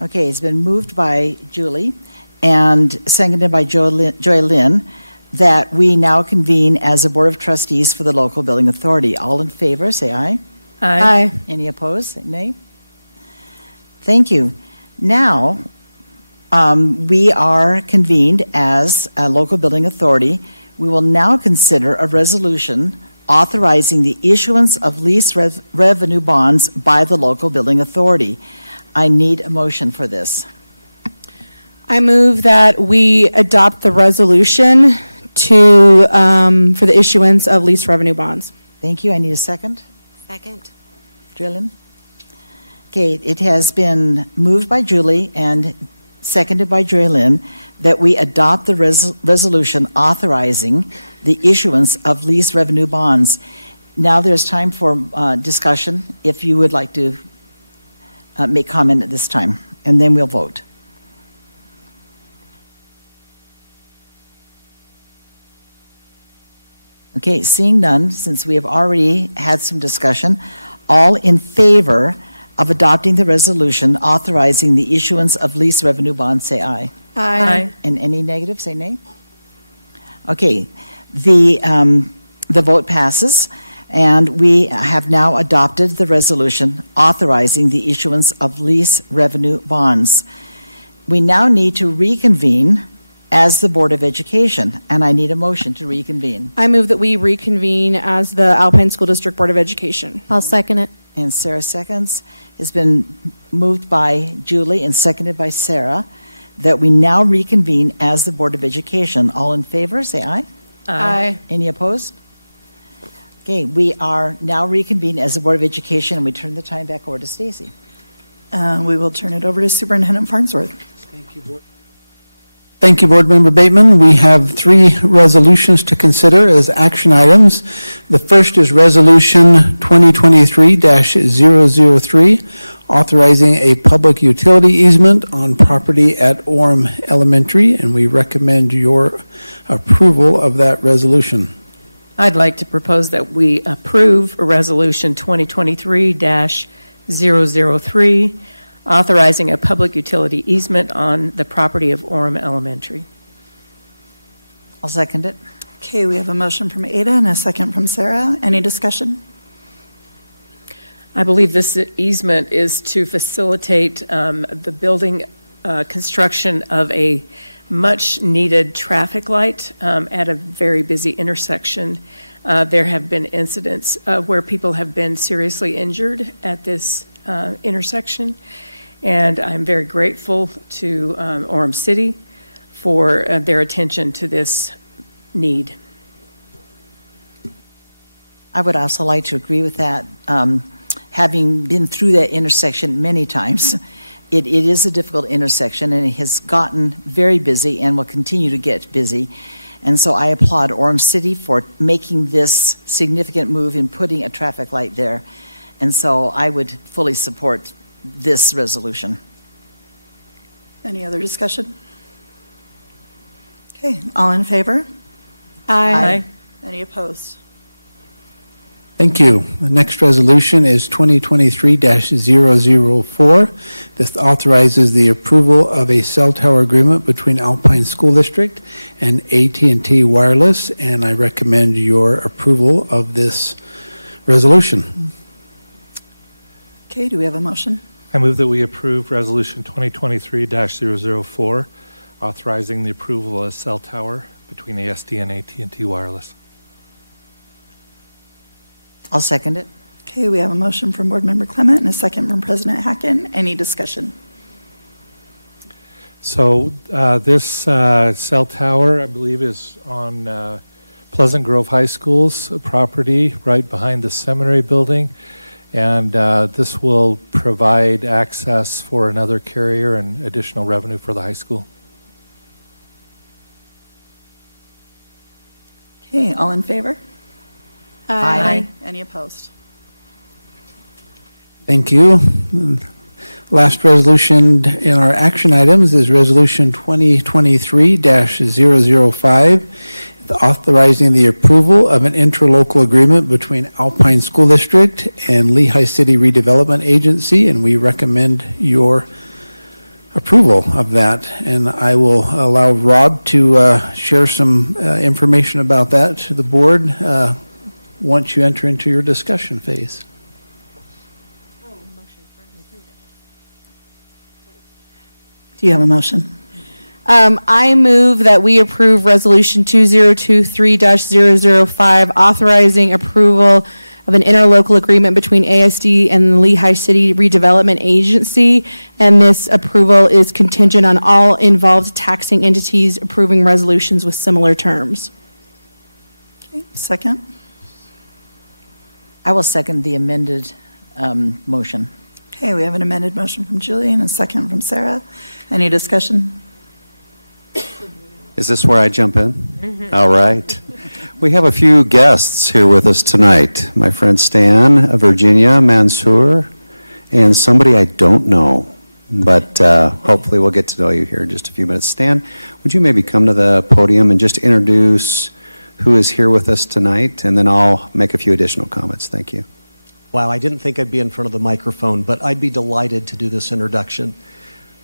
Okay, it's been moved by Julie and seconded by Joy Lynn that we now convene as a Board of Trustees for the local building authority. All in favor, say aye. Aye. Any opposed, say nay. Thank you. Now, we are convened as a local building authority. We will now consider a resolution authorizing the issuance of lease revenue bonds by the local building authority. I need a motion for this. I move that we adopt the resolution to, for the issuance of lease revenue bonds. Thank you. I need a second. Second. Drillin. Okay, it has been moved by Julie and seconded by Joy Lynn that we adopt the resolution authorizing the issuance of lease revenue bonds. Now there's time for discussion, if you would like to make comment at this time, and then we'll vote. Okay, seeing none, since we have already had some discussion, all in favor of adopting the resolution authorizing the issuance of lease revenue bonds, say aye. Aye. And any negative, say nay. Okay, the vote passes, and we have now adopted the resolution authorizing the issuance of lease revenue bonds. We now need to reconvene as the Board of Education, and I need a motion to reconvene. I move that we reconvene as the Alpine School District Board of Education. I'll second it. And Sarah seconds. It's been moved by Julie and seconded by Sarah that we now reconvene as the Board of Education. All in favor, say aye. Aye. Any opposed? Okay, we are now reconvened as the Board of Education, and we turn the time back over to Stacy. We will turn it over to Superintendent Farnsworth. Thank you, Board Member Bateman. We have 3 resolutions to consider as action items. The first is Resolution 2023-003, authorizing a public utility easement on property at Orem Elementary, and we recommend your approval of that resolution. I'd like to propose that we approve Resolution 2023-003, authorizing a public utility easement on the property of Orem Elementary. I'll second it. Okay, we have a motion from Ada and a second from Sarah. Any discussion? I believe this easement is to facilitate the building construction of a much-needed traffic light at a very busy intersection. There have been incidents where people have been seriously injured at this intersection, and I'm very grateful to Orem City for their attention to this need. I would also like to agree with that. Having been through that intersection many times, it is a difficult intersection, and it has gotten very busy and will continue to get busy. And so I applaud Orem City for making this significant move in putting a traffic light there. And so I would fully support this resolution. Any other discussion? Okay, all in favor? Aye. Any opposed? Thank you. The next resolution is 2023-004. This authorizes the approval of a cell tower agreement between Alpine School District and AT&T Wireless, and I recommend your approval of this resolution. Okay, do we have a motion? I move that we approve Resolution 2023-004, authorizing the approval of a cell tower between ASD and AT&T Wireless. I'll second it. Okay, we have a motion from Board Member Clement and a second from President Hacken. Any discussion? So this cell tower, I believe, is on Pleasant Grove High School's property right behind the seminary building. And this will provide access for another carrier and additional revenue for the high school. Okay, all in favor? Aye. Any opposed? Thank you. Last resolution in our action items is Resolution 2023-005, authorizing the approval of an interlocal agreement between Alpine School District and Lehigh City Redevelopment Agency, and we recommend your approval of that. And I will allow Rob to share some information about that to the board once you enter into your discussion phase. Do you have a motion? I move that we approve Resolution 2023-005, authorizing approval of an interlocal agreement between ASD and the Lehigh City Redevelopment Agency, and this approval is contingent on all involved taxing entities approving resolutions with similar terms. Okay, second. I will second the amended motion. Okay, we have an amended motion from Julie and a second from Sarah. Any discussion? Is this where I jump in? All right. We have a few guests here with us tonight. My friend Stan, Virginia, Mansour, and somebody I don't know, but hopefully we'll get to know you here in just a few minutes. Stan, would you maybe come to the podium and just introduce who is here with us tonight, and then I'll make a few additional comments. Thank you. Wow, I didn't think I'd be in front of the microphone, but I'd be delighted to do this introduction.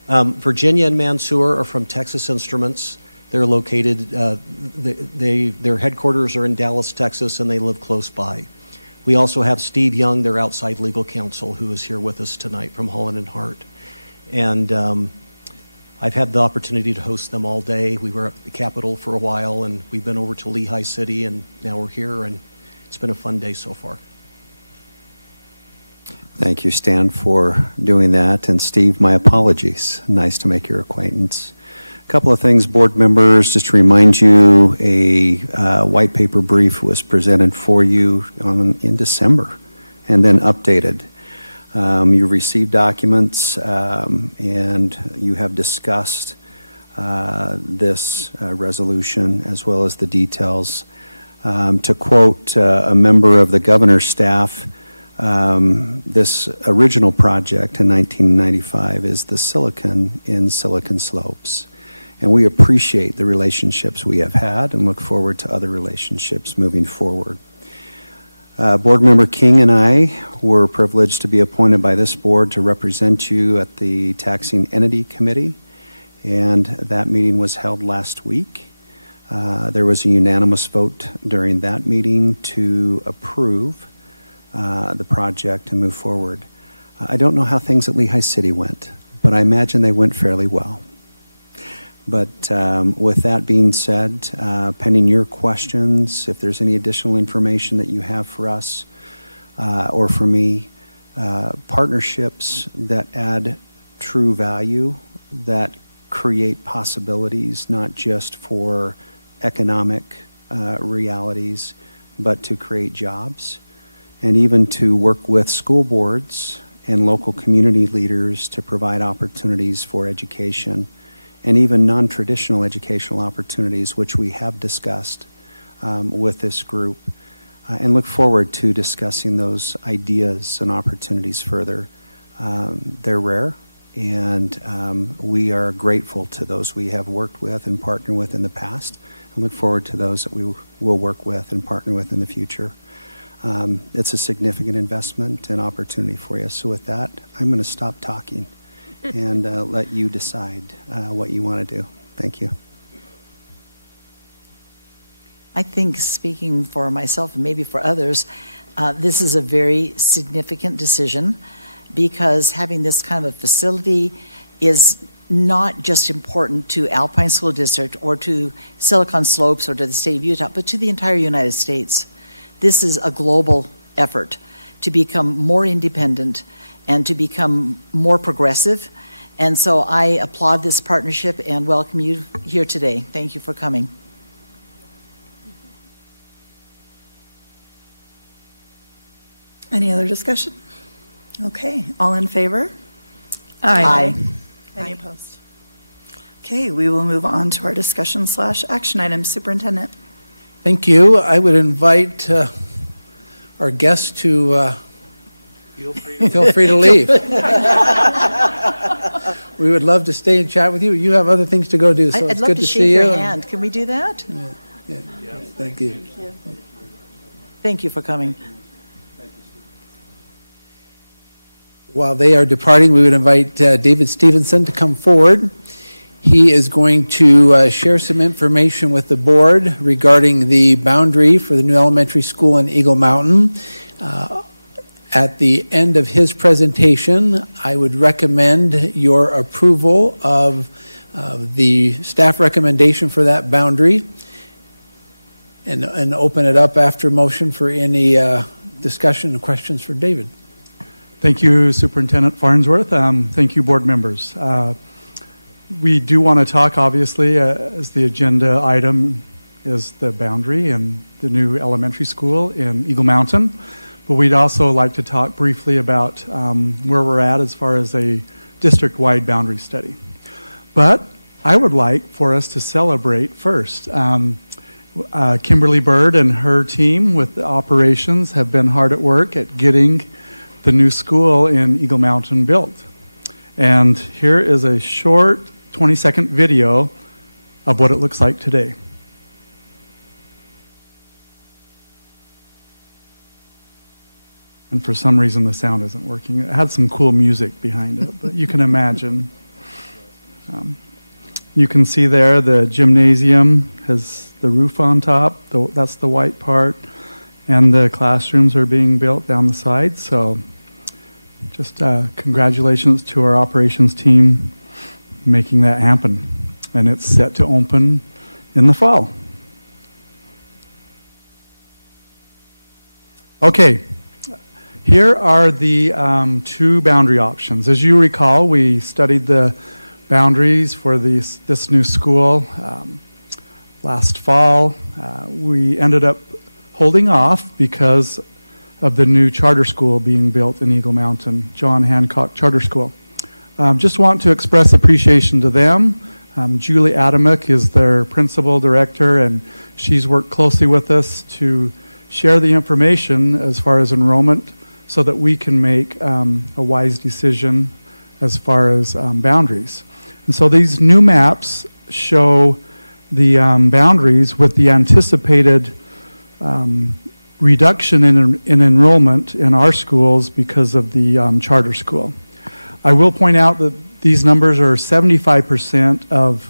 Virginia and Mansour are from Texas Instruments. They're located, their headquarters are in Dallas, Texas, and they live close by. We also have Steve Young, their outside legal counsel, who is here with us tonight from Holland and Hart. And I've had the opportunity to host them all day. We were at the Capitol for a while, and we've been over to Lehigh City, and now we're here, and it's been a fun day so far. Thank you, Stan, for doing that. And Steve, my apologies. Nice to make your acquaintance. A couple of things, board members, just to remind you, a white paper brief was presented for you in December and then updated. You received documents, and you have discussed this resolution as well as the details. To quote a member of the governor's staff, this original project in 1995 is the silicon in Silicon Slopes. And we appreciate the relationships we have had and look forward to other relationships moving forward. Board Member King and I were privileged to be appointed by this board to represent you at the Taxing Entity Committee, and that meeting was held last week. There was a unanimous vote during that meeting to approve the project and move forward. I don't know how things at Lehigh City went, but I imagine they went fairly well. But with that being said, pending your questions, if there's any additional information that you have for us or for me, partnerships that add true value, that create possibilities, not just for economic realities, but to create jobs, and even to work with school boards and local community leaders to provide opportunities for education and even non-traditional educational opportunities, which we have discussed with this group, and look forward to discussing those ideas and opportunities further. They're rare, and we are grateful to those we have worked with and partnered with in the past, and look forward to those that we will work with and partner with in the future. It's a significant investment and opportunity for you. So with that, I'm going to stop talking and let you decide what you want to do. Thank you. I think, speaking for myself and maybe for others, this is a very significant decision, because having this kind of facility is not just important to Alpine School District or to Silicon Slopes or to the state of Utah, but to the entire United States. This is a global effort to become more independent and to become more progressive. And so I applaud this partnership and welcome you here today. Thank you for coming. Any other discussion? Okay, all in favor? Aye. Any opposed? Okay, we will move on to our discussion/action items. Superintendent. Thank you. I would invite our guests to feel free to leave. We would love to stay and chat with you. You have other things to go do, so it's good to see you. I'd love to shake your hand. Can we do that? Yeah. Thank you. Thank you for coming. While they are departing, we would invite David Stevenson to come forward. He is going to share some information with the board regarding the boundary for the new elementary school in Eagle Mountain. At the end of his presentation, I would recommend your approval of the staff recommendation for that boundary and open it up after motion for any discussion and questions for David. Thank you, Superintendent Farnsworth. Thank you, board members. We do want to talk, obviously, as the agenda item is the boundary and the new elementary school in Eagle Mountain. But we'd also like to talk briefly about where we're at as far as a district-wide boundary study. But I would like for us to celebrate first. Kimberly Bird and her team with the operations have been hard at work at getting the new school in Eagle Mountain built. And here is a short 20-second video of what it looks like today. And for some reason the sound isn't working. It had some cool music behind it, but you can imagine. You can see there the gymnasium has the roof on top. That's the white part. And the classrooms are being built down the side. So just congratulations to our operations team making that happen. And it's set to open in the fall. Okay, here are the two boundary options. As you recall, we studied the boundaries for this new school last fall. We ended up holding off because of the new charter school being built in Eagle Mountain, John Hancock Charter School. Just want to express appreciation to them. Julie Adamek is their principal director, and she's worked closely with us to share the information as far as enrollment so that we can make a wise decision as far as boundaries. And so these new maps show the boundaries with the anticipated reduction in enrollment in our schools because of the charter school. I will point out that these numbers are 75% of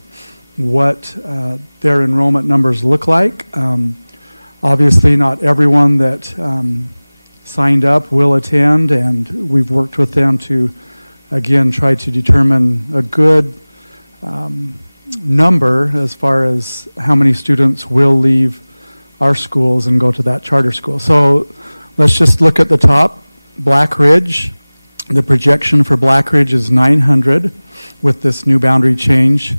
what their enrollment numbers look like. Obviously, not everyone that signed up will attend, and we've worked with them to, again, try to determine a good number as far as how many students will leave our schools and go to that charter school. So let's just look at the top. Black Ridge, the projection for Black Ridge is 900 with this new boundary change.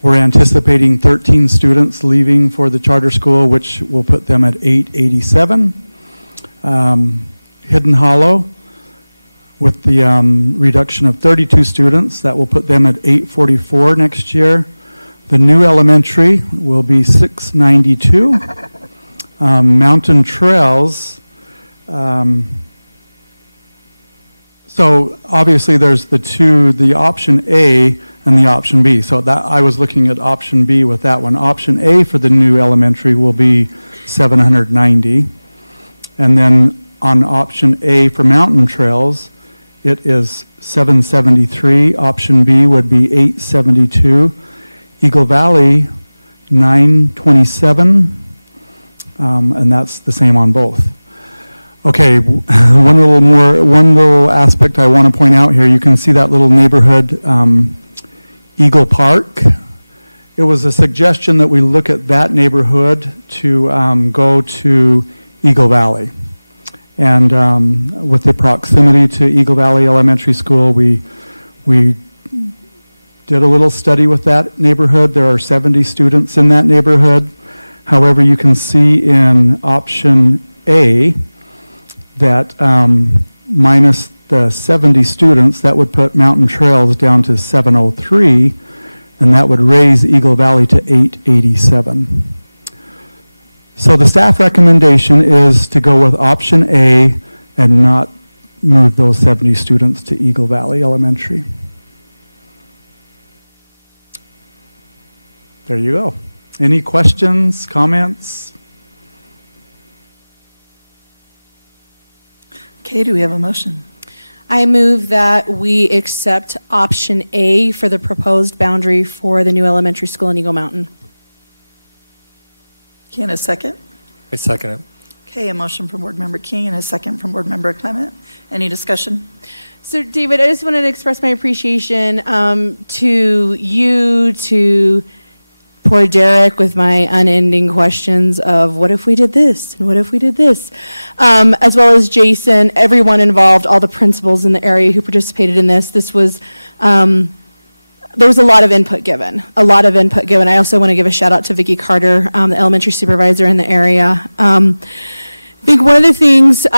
We're anticipating 13 students leaving for the charter school, which will put them at 887. Hidden Hollow, with the reduction of 32 students, that will put them at 844 next year. The new elementary will be 692. Mountain Trails, so obviously there's the option A and the option B. So that I was looking at option B with that one. Option A for the new elementary will be 790. And then on option A for Mountain Trails, it is 773. Option B would be 872. Eagle Valley, 927. And that's the same on both. Okay, one little aspect I want to point out here. You can see that little neighborhood, Eagle Park. It was a suggestion that we look at that neighborhood to go to Eagle Valley. And with the proximity to Eagle Valley Elementary School, we did a little study with that neighborhood. There are 70 students in that neighborhood. However, you can see in option A that minus the 70 students, that would put Mountain Trails down to 703, and that would raise Eagle Valley to 887. So the staff recommendation is to go with option A and not move those 70 students to Eagle Valley Elementary. There you go. Any questions, comments? Okay, do we have a motion? I move that we accept option A for the proposed boundary for the new elementary school in Eagle Mountain. Okay, and a second? I second it. Okay, a motion from Board Member King and a second from Board Member Clement. Any discussion? So, David, I just wanted to express my appreciation to you, to poor Derek with my unending questions of what if we did this and what if we did this, as well as Jason, everyone involved, all the principals in the area who participated in this. This was, there was a lot of input given, I also want to give a shout out to Vicki Carter, the elementary supervisor in the area. I think one of the things,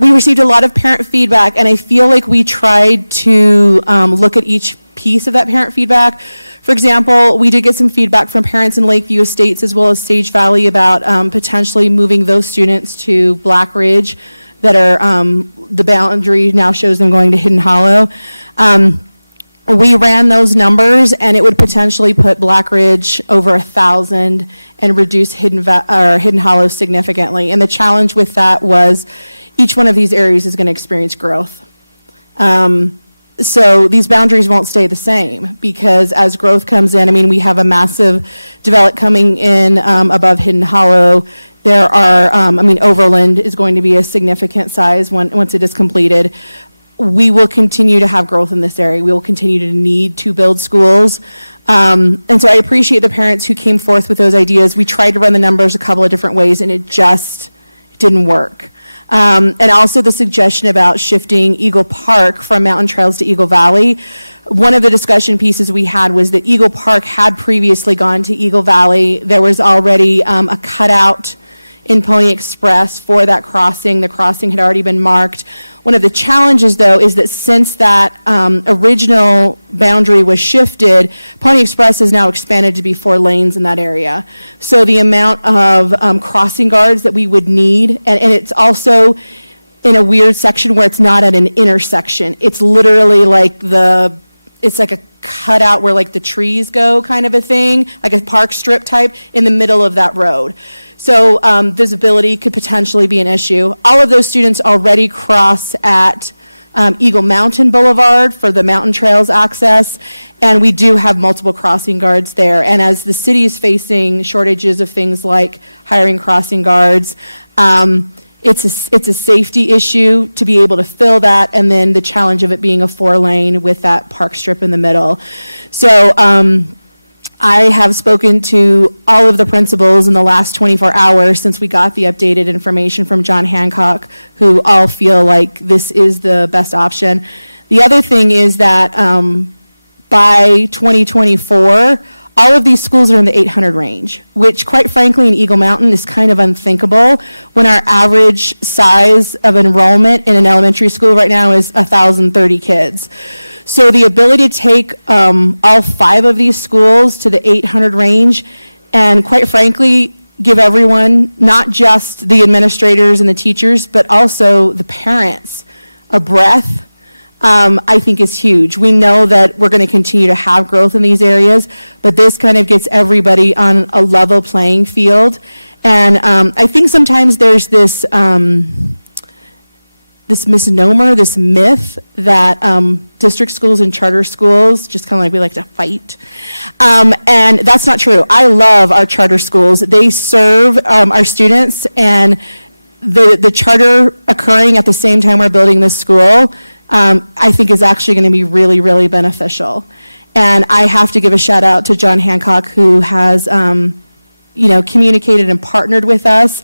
we received a lot of parent feedback, and I feel like we tried to look at each piece of that parent feedback. For example, we did get some feedback from parents in Lakeview Estates as well as Sage Valley about potentially moving those students to Black Ridge that are, the boundary now shows them going to Hidden Hollow. We ran those numbers, and it would potentially put Black Ridge over 1,000 and reduce Hidden Hollow significantly. And the challenge with that was each one of these areas is going to experience growth. So these boundaries won't stay the same because as growth comes in, I mean, we have a massive development coming in above Hidden Hollow. There are, Overland is going to be a significant size once it is completed. We will continue to have growth in this area. We will continue to need to build schools. And so I appreciate the parents who came forth with those ideas. We tried to run the numbers a couple of different ways, and it just didn't work. And also the suggestion about shifting Eagle Park from Mountain Trails to Eagle Valley. One of the discussion pieces we had was that Eagle Park had previously gone to Eagle Valley. There was already a cutout in Pony Express for that crossing. The crossing had already been marked. One of the challenges, though, is that since that original boundary was shifted, Pony Express has now expanded to be 4 lanes in that area. So the amount of crossing guards that we would need, and it's also in a weird section where it's not at an intersection. It's literally like it's like a cutout where like the trees go kind of a thing, like a park strip type in the middle of that road. So visibility could potentially be an issue. All of those students already cross at Eagle Mountain Boulevard for the mountain trails access, and we do have multiple crossing guards there. And as the city is facing shortages of things like hiring crossing guards, it's a safety issue to be able to fill that, and then the challenge of it being a 4-lane with that park strip in the middle. So I have spoken to all of the principals in the last 24 hours since we got the updated information from John Hancock, who all feel like this is the best option. The other thing is that by 2024, all of these schools are in the 800 range, which quite frankly in Eagle Mountain is kind of unthinkable when our average size of enrollment in an elementary school right now is 1,030 kids. So the ability to take all 5 of these schools to the 800 range and quite frankly give everyone, not just the administrators and the teachers, but also the parents, a breath, I think is huge. We know that we're going to continue to have growth in these areas, but this kind of gets everybody on a level playing field. And I think sometimes there's this this misnomer, this myth that district schools and charter schools just kind of like we like to fight. And that's not true. I love our charter schools. They serve our students, and the charter occurring at the same time we're building this school, I think is actually going to be really, really beneficial. And I have to give a shout out to John Hancock, who has, communicated and partnered with us.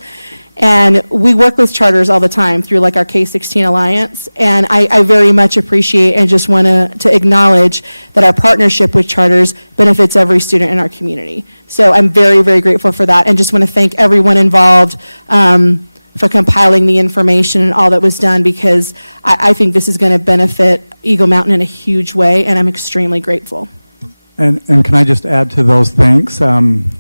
And we work with charters all the time through like our K-16 Alliance. And I very much appreciate and just want to acknowledge that our partnership with charters benefits every student in our community. So I'm very, very grateful for that, and just want to thank everyone involved for compiling the information and all that was done, because I think this is going to benefit Eagle Mountain in a huge way, and I'm extremely grateful. And can I just add to those thanks?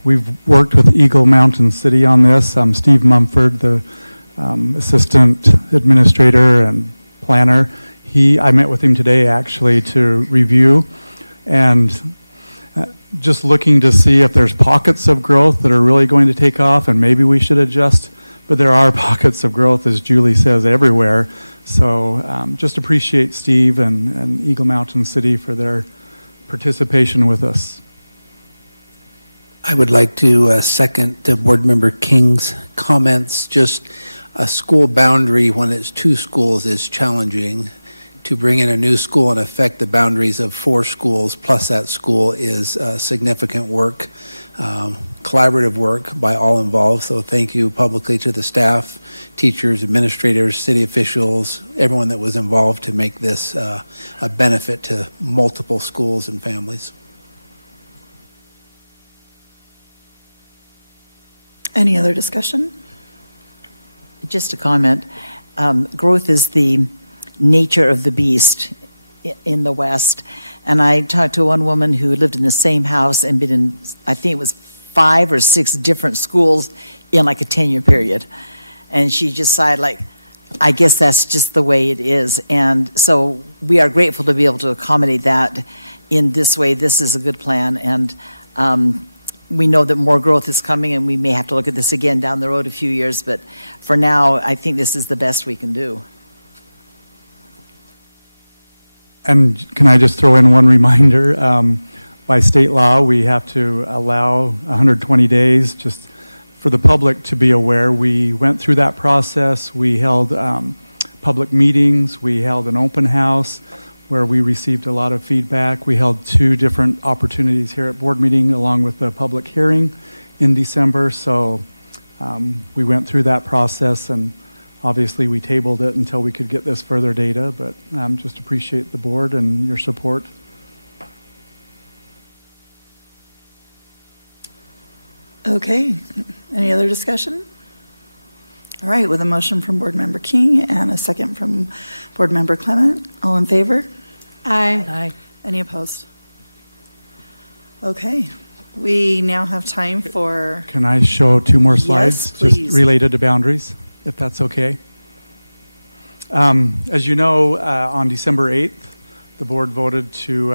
We've worked with Eagle Mountain City on this. Steve Mumford, the assistant administrator and planner, I met with him today actually to review, and just looking to see if there's pockets of growth that are really going to take off, and maybe we should adjust. But there are pockets of growth, as Julie says, everywhere. So just appreciate Steve and Eagle Mountain City for their participation with us. I would like to second Board Member King's comments. Just a school boundary when it's 2 schools is challenging. To bring in a new school and affect the boundaries of 4 schools plus that school is significant work. Collaborative work by all involved, so thank you publicly to the staff, teachers, administrators, city officials, everyone that was involved to make this a benefit to multiple schools and families. Any other discussion? Just a comment. Growth is the nature of the beast in the West. And I talked to one woman who lived in the same house and been in, I think it was 5 or 6 different schools in like a 10-year period. And she just sighed like, I guess that's just the way it is. And so we are grateful to be able to accommodate that in this way. This is a good plan. And we know that more growth is coming, and we may have to look at this again down the road a few years. But for now, I think this is the best we can do. And can I just throw in one reminder? By state law, we have to allow 120 days just for the public to be aware. We went through that process. We held public meetings. We held an open house where we received a lot of feedback. We held 2 different opportunities here at board meeting along with the public hearing in December. So we went through that process, and obviously we tabled it until we could get this further data, but just appreciate the board and your support. Okay. Any other discussion? All right, with a motion from Board Member King and a second from Board Member Clement, all in favor? Aye. Aye. Any opposed? Okay, we now have time for, Can I show 2 more slides? Yes, please. Just related to boundaries, if that's okay. As you know, on December 8th, the board voted to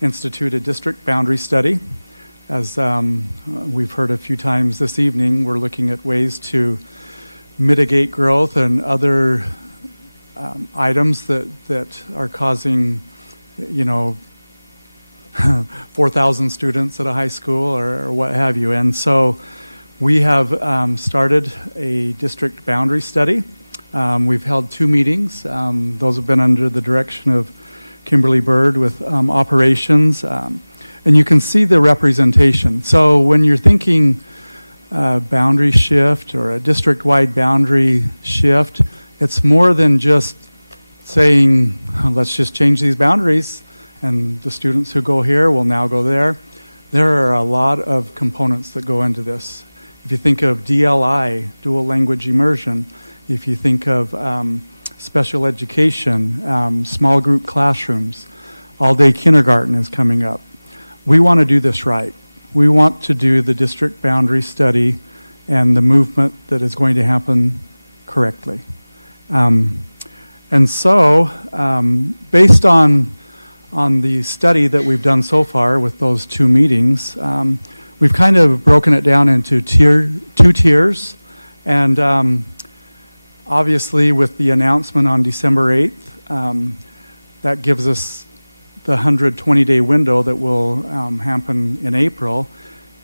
institute a district boundary study. As we've heard a few times this evening, we're looking at ways to mitigate growth and other items that are causing, 4,000 students at a high school or what have you. And so we have started a district boundary study. We've held 2 meetings. Those have been under the direction of Kimberly Bird with operations. And you can see the representation. So when you're thinking boundary shift or a district-wide boundary shift, it's more than just saying, let's just change these boundaries and the students who go here will now go there. There are a lot of components that go into this. If you think of DLI, dual language immersion, if you think of special education, small group classrooms, all-day kindergarten is coming up. We want to do this right. We want to do the district boundary study and the movement that is going to happen correctly. And so, based on the study that we've done so far with those 2 meetings, we've kind of broken it down into 2 tiers. And obviously, with the announcement on December 8th, that gives us the 120-day window that will happen in April.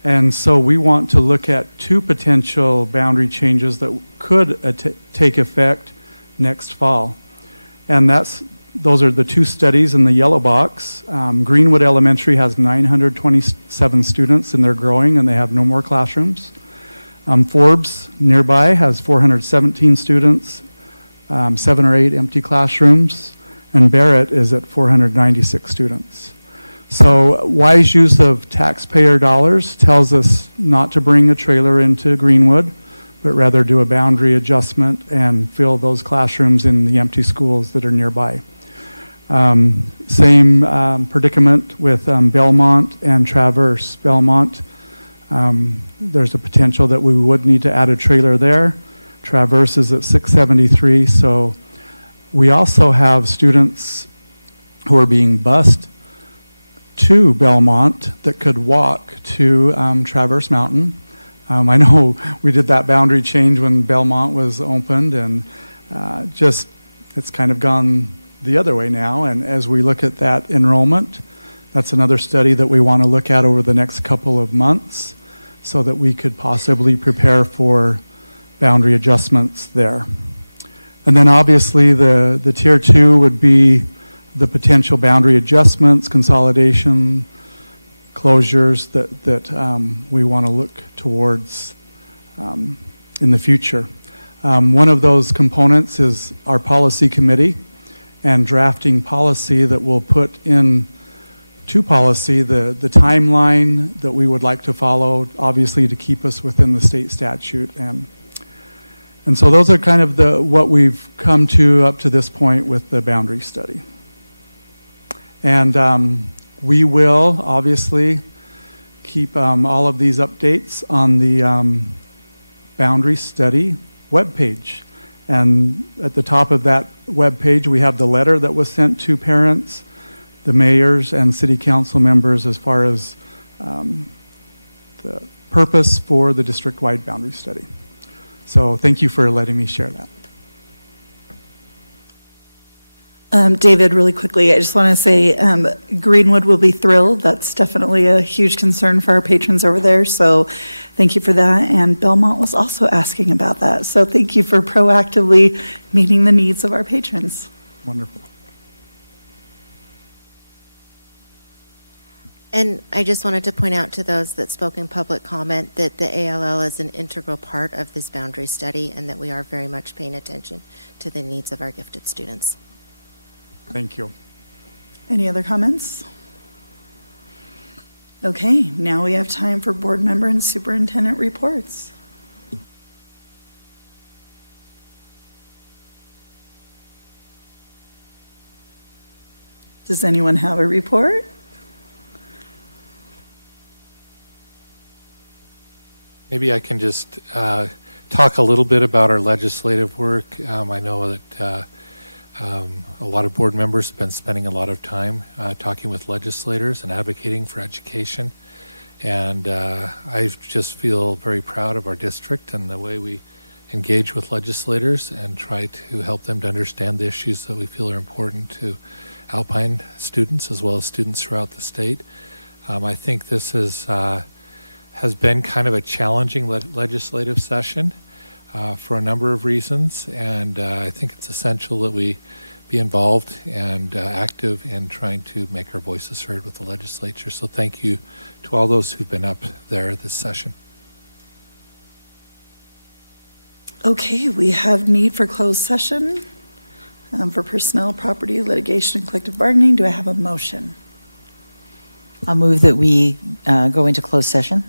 And so we want to look at 2 potential boundary changes that could take effect next fall. And those are the 2 studies in the yellow box. Greenwood Elementary has 927 students and they're growing and they have no more classrooms. Forbes nearby has 417 students, 7 or 8 empty classrooms, and Barrett is at 496 students. So wise use of taxpayer dollars tells us not to bring a trailer into Greenwood, but rather do a boundary adjustment and fill those classrooms in the empty schools that are nearby. Same predicament with Belmont and Traverse. Belmont, there's a potential that we would need to add a trailer there. Traverse is at 673, so we also have students who are being bused to Belmont that could walk to Traverse Mountain. I know we did that boundary change when Belmont was opened, and it's kind of gone the other way now. And as we look at that enrollment, that's another study that we want to look at over the next couple of months so that we could possibly prepare for boundary adjustments there. And then obviously the tier 2 would be the potential boundary adjustments, consolidation, closures that we want to look towards in the future. One of those components is our policy committee and drafting policy that will put in to policy the timeline that we would like to follow, obviously to keep us within the state statute. And so those are kind of what we've come to up to this point with the boundary study. And we will obviously keep all of these updates on the boundary study webpage. And at the top of that webpage, we have the letter that was sent to parents, the mayors, and city council members as far as the purpose for the district-wide boundary study. So thank you for letting me share that. David, really quickly, I just want to say Greenwood will be thrilled. That's definitely a huge concern for our patrons over there. So thank you for that. And Belmont was also asking about that. So thank you for proactively meeting the needs of our patrons. Wonderful. And I just wanted to point out to those that spoke in public comment that the ALL is an integral part of this boundary study and that we are very much paying attention to the needs of our gifted students. Thank you. Any other comments? Okay, now we have time for board member and superintendent reports. Does anyone have a report? Maybe I can just talk a little bit about our legislative work. I know that a lot of board members have been spending a lot of time talking with legislators and advocating for education. And I just feel very proud of our district and the way we engage with legislators and try to help them to understand the issues that we feel are important to Alpine students as well as students throughout the state. I think this has been kind of a challenging legislative session for a number of reasons, and I think it's essential that we be involved and active in trying to make our voices heard with the legislature. So thank you to all those who've been up there this session. Okay, we have need for closed session for personnel, property, litigation, and collective bargaining. Do I have a motion? I'll move that we go into closed session.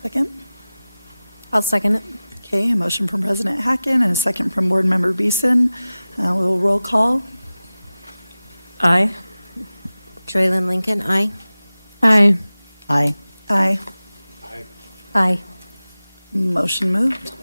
Second? I'll second it. Okay, a motion from President Hacken and a second from Board Member Beeson. We'll roll call. Aye. Joylyn Lincoln, aye. Aye. Aye. Aye. Aye. Motion moved.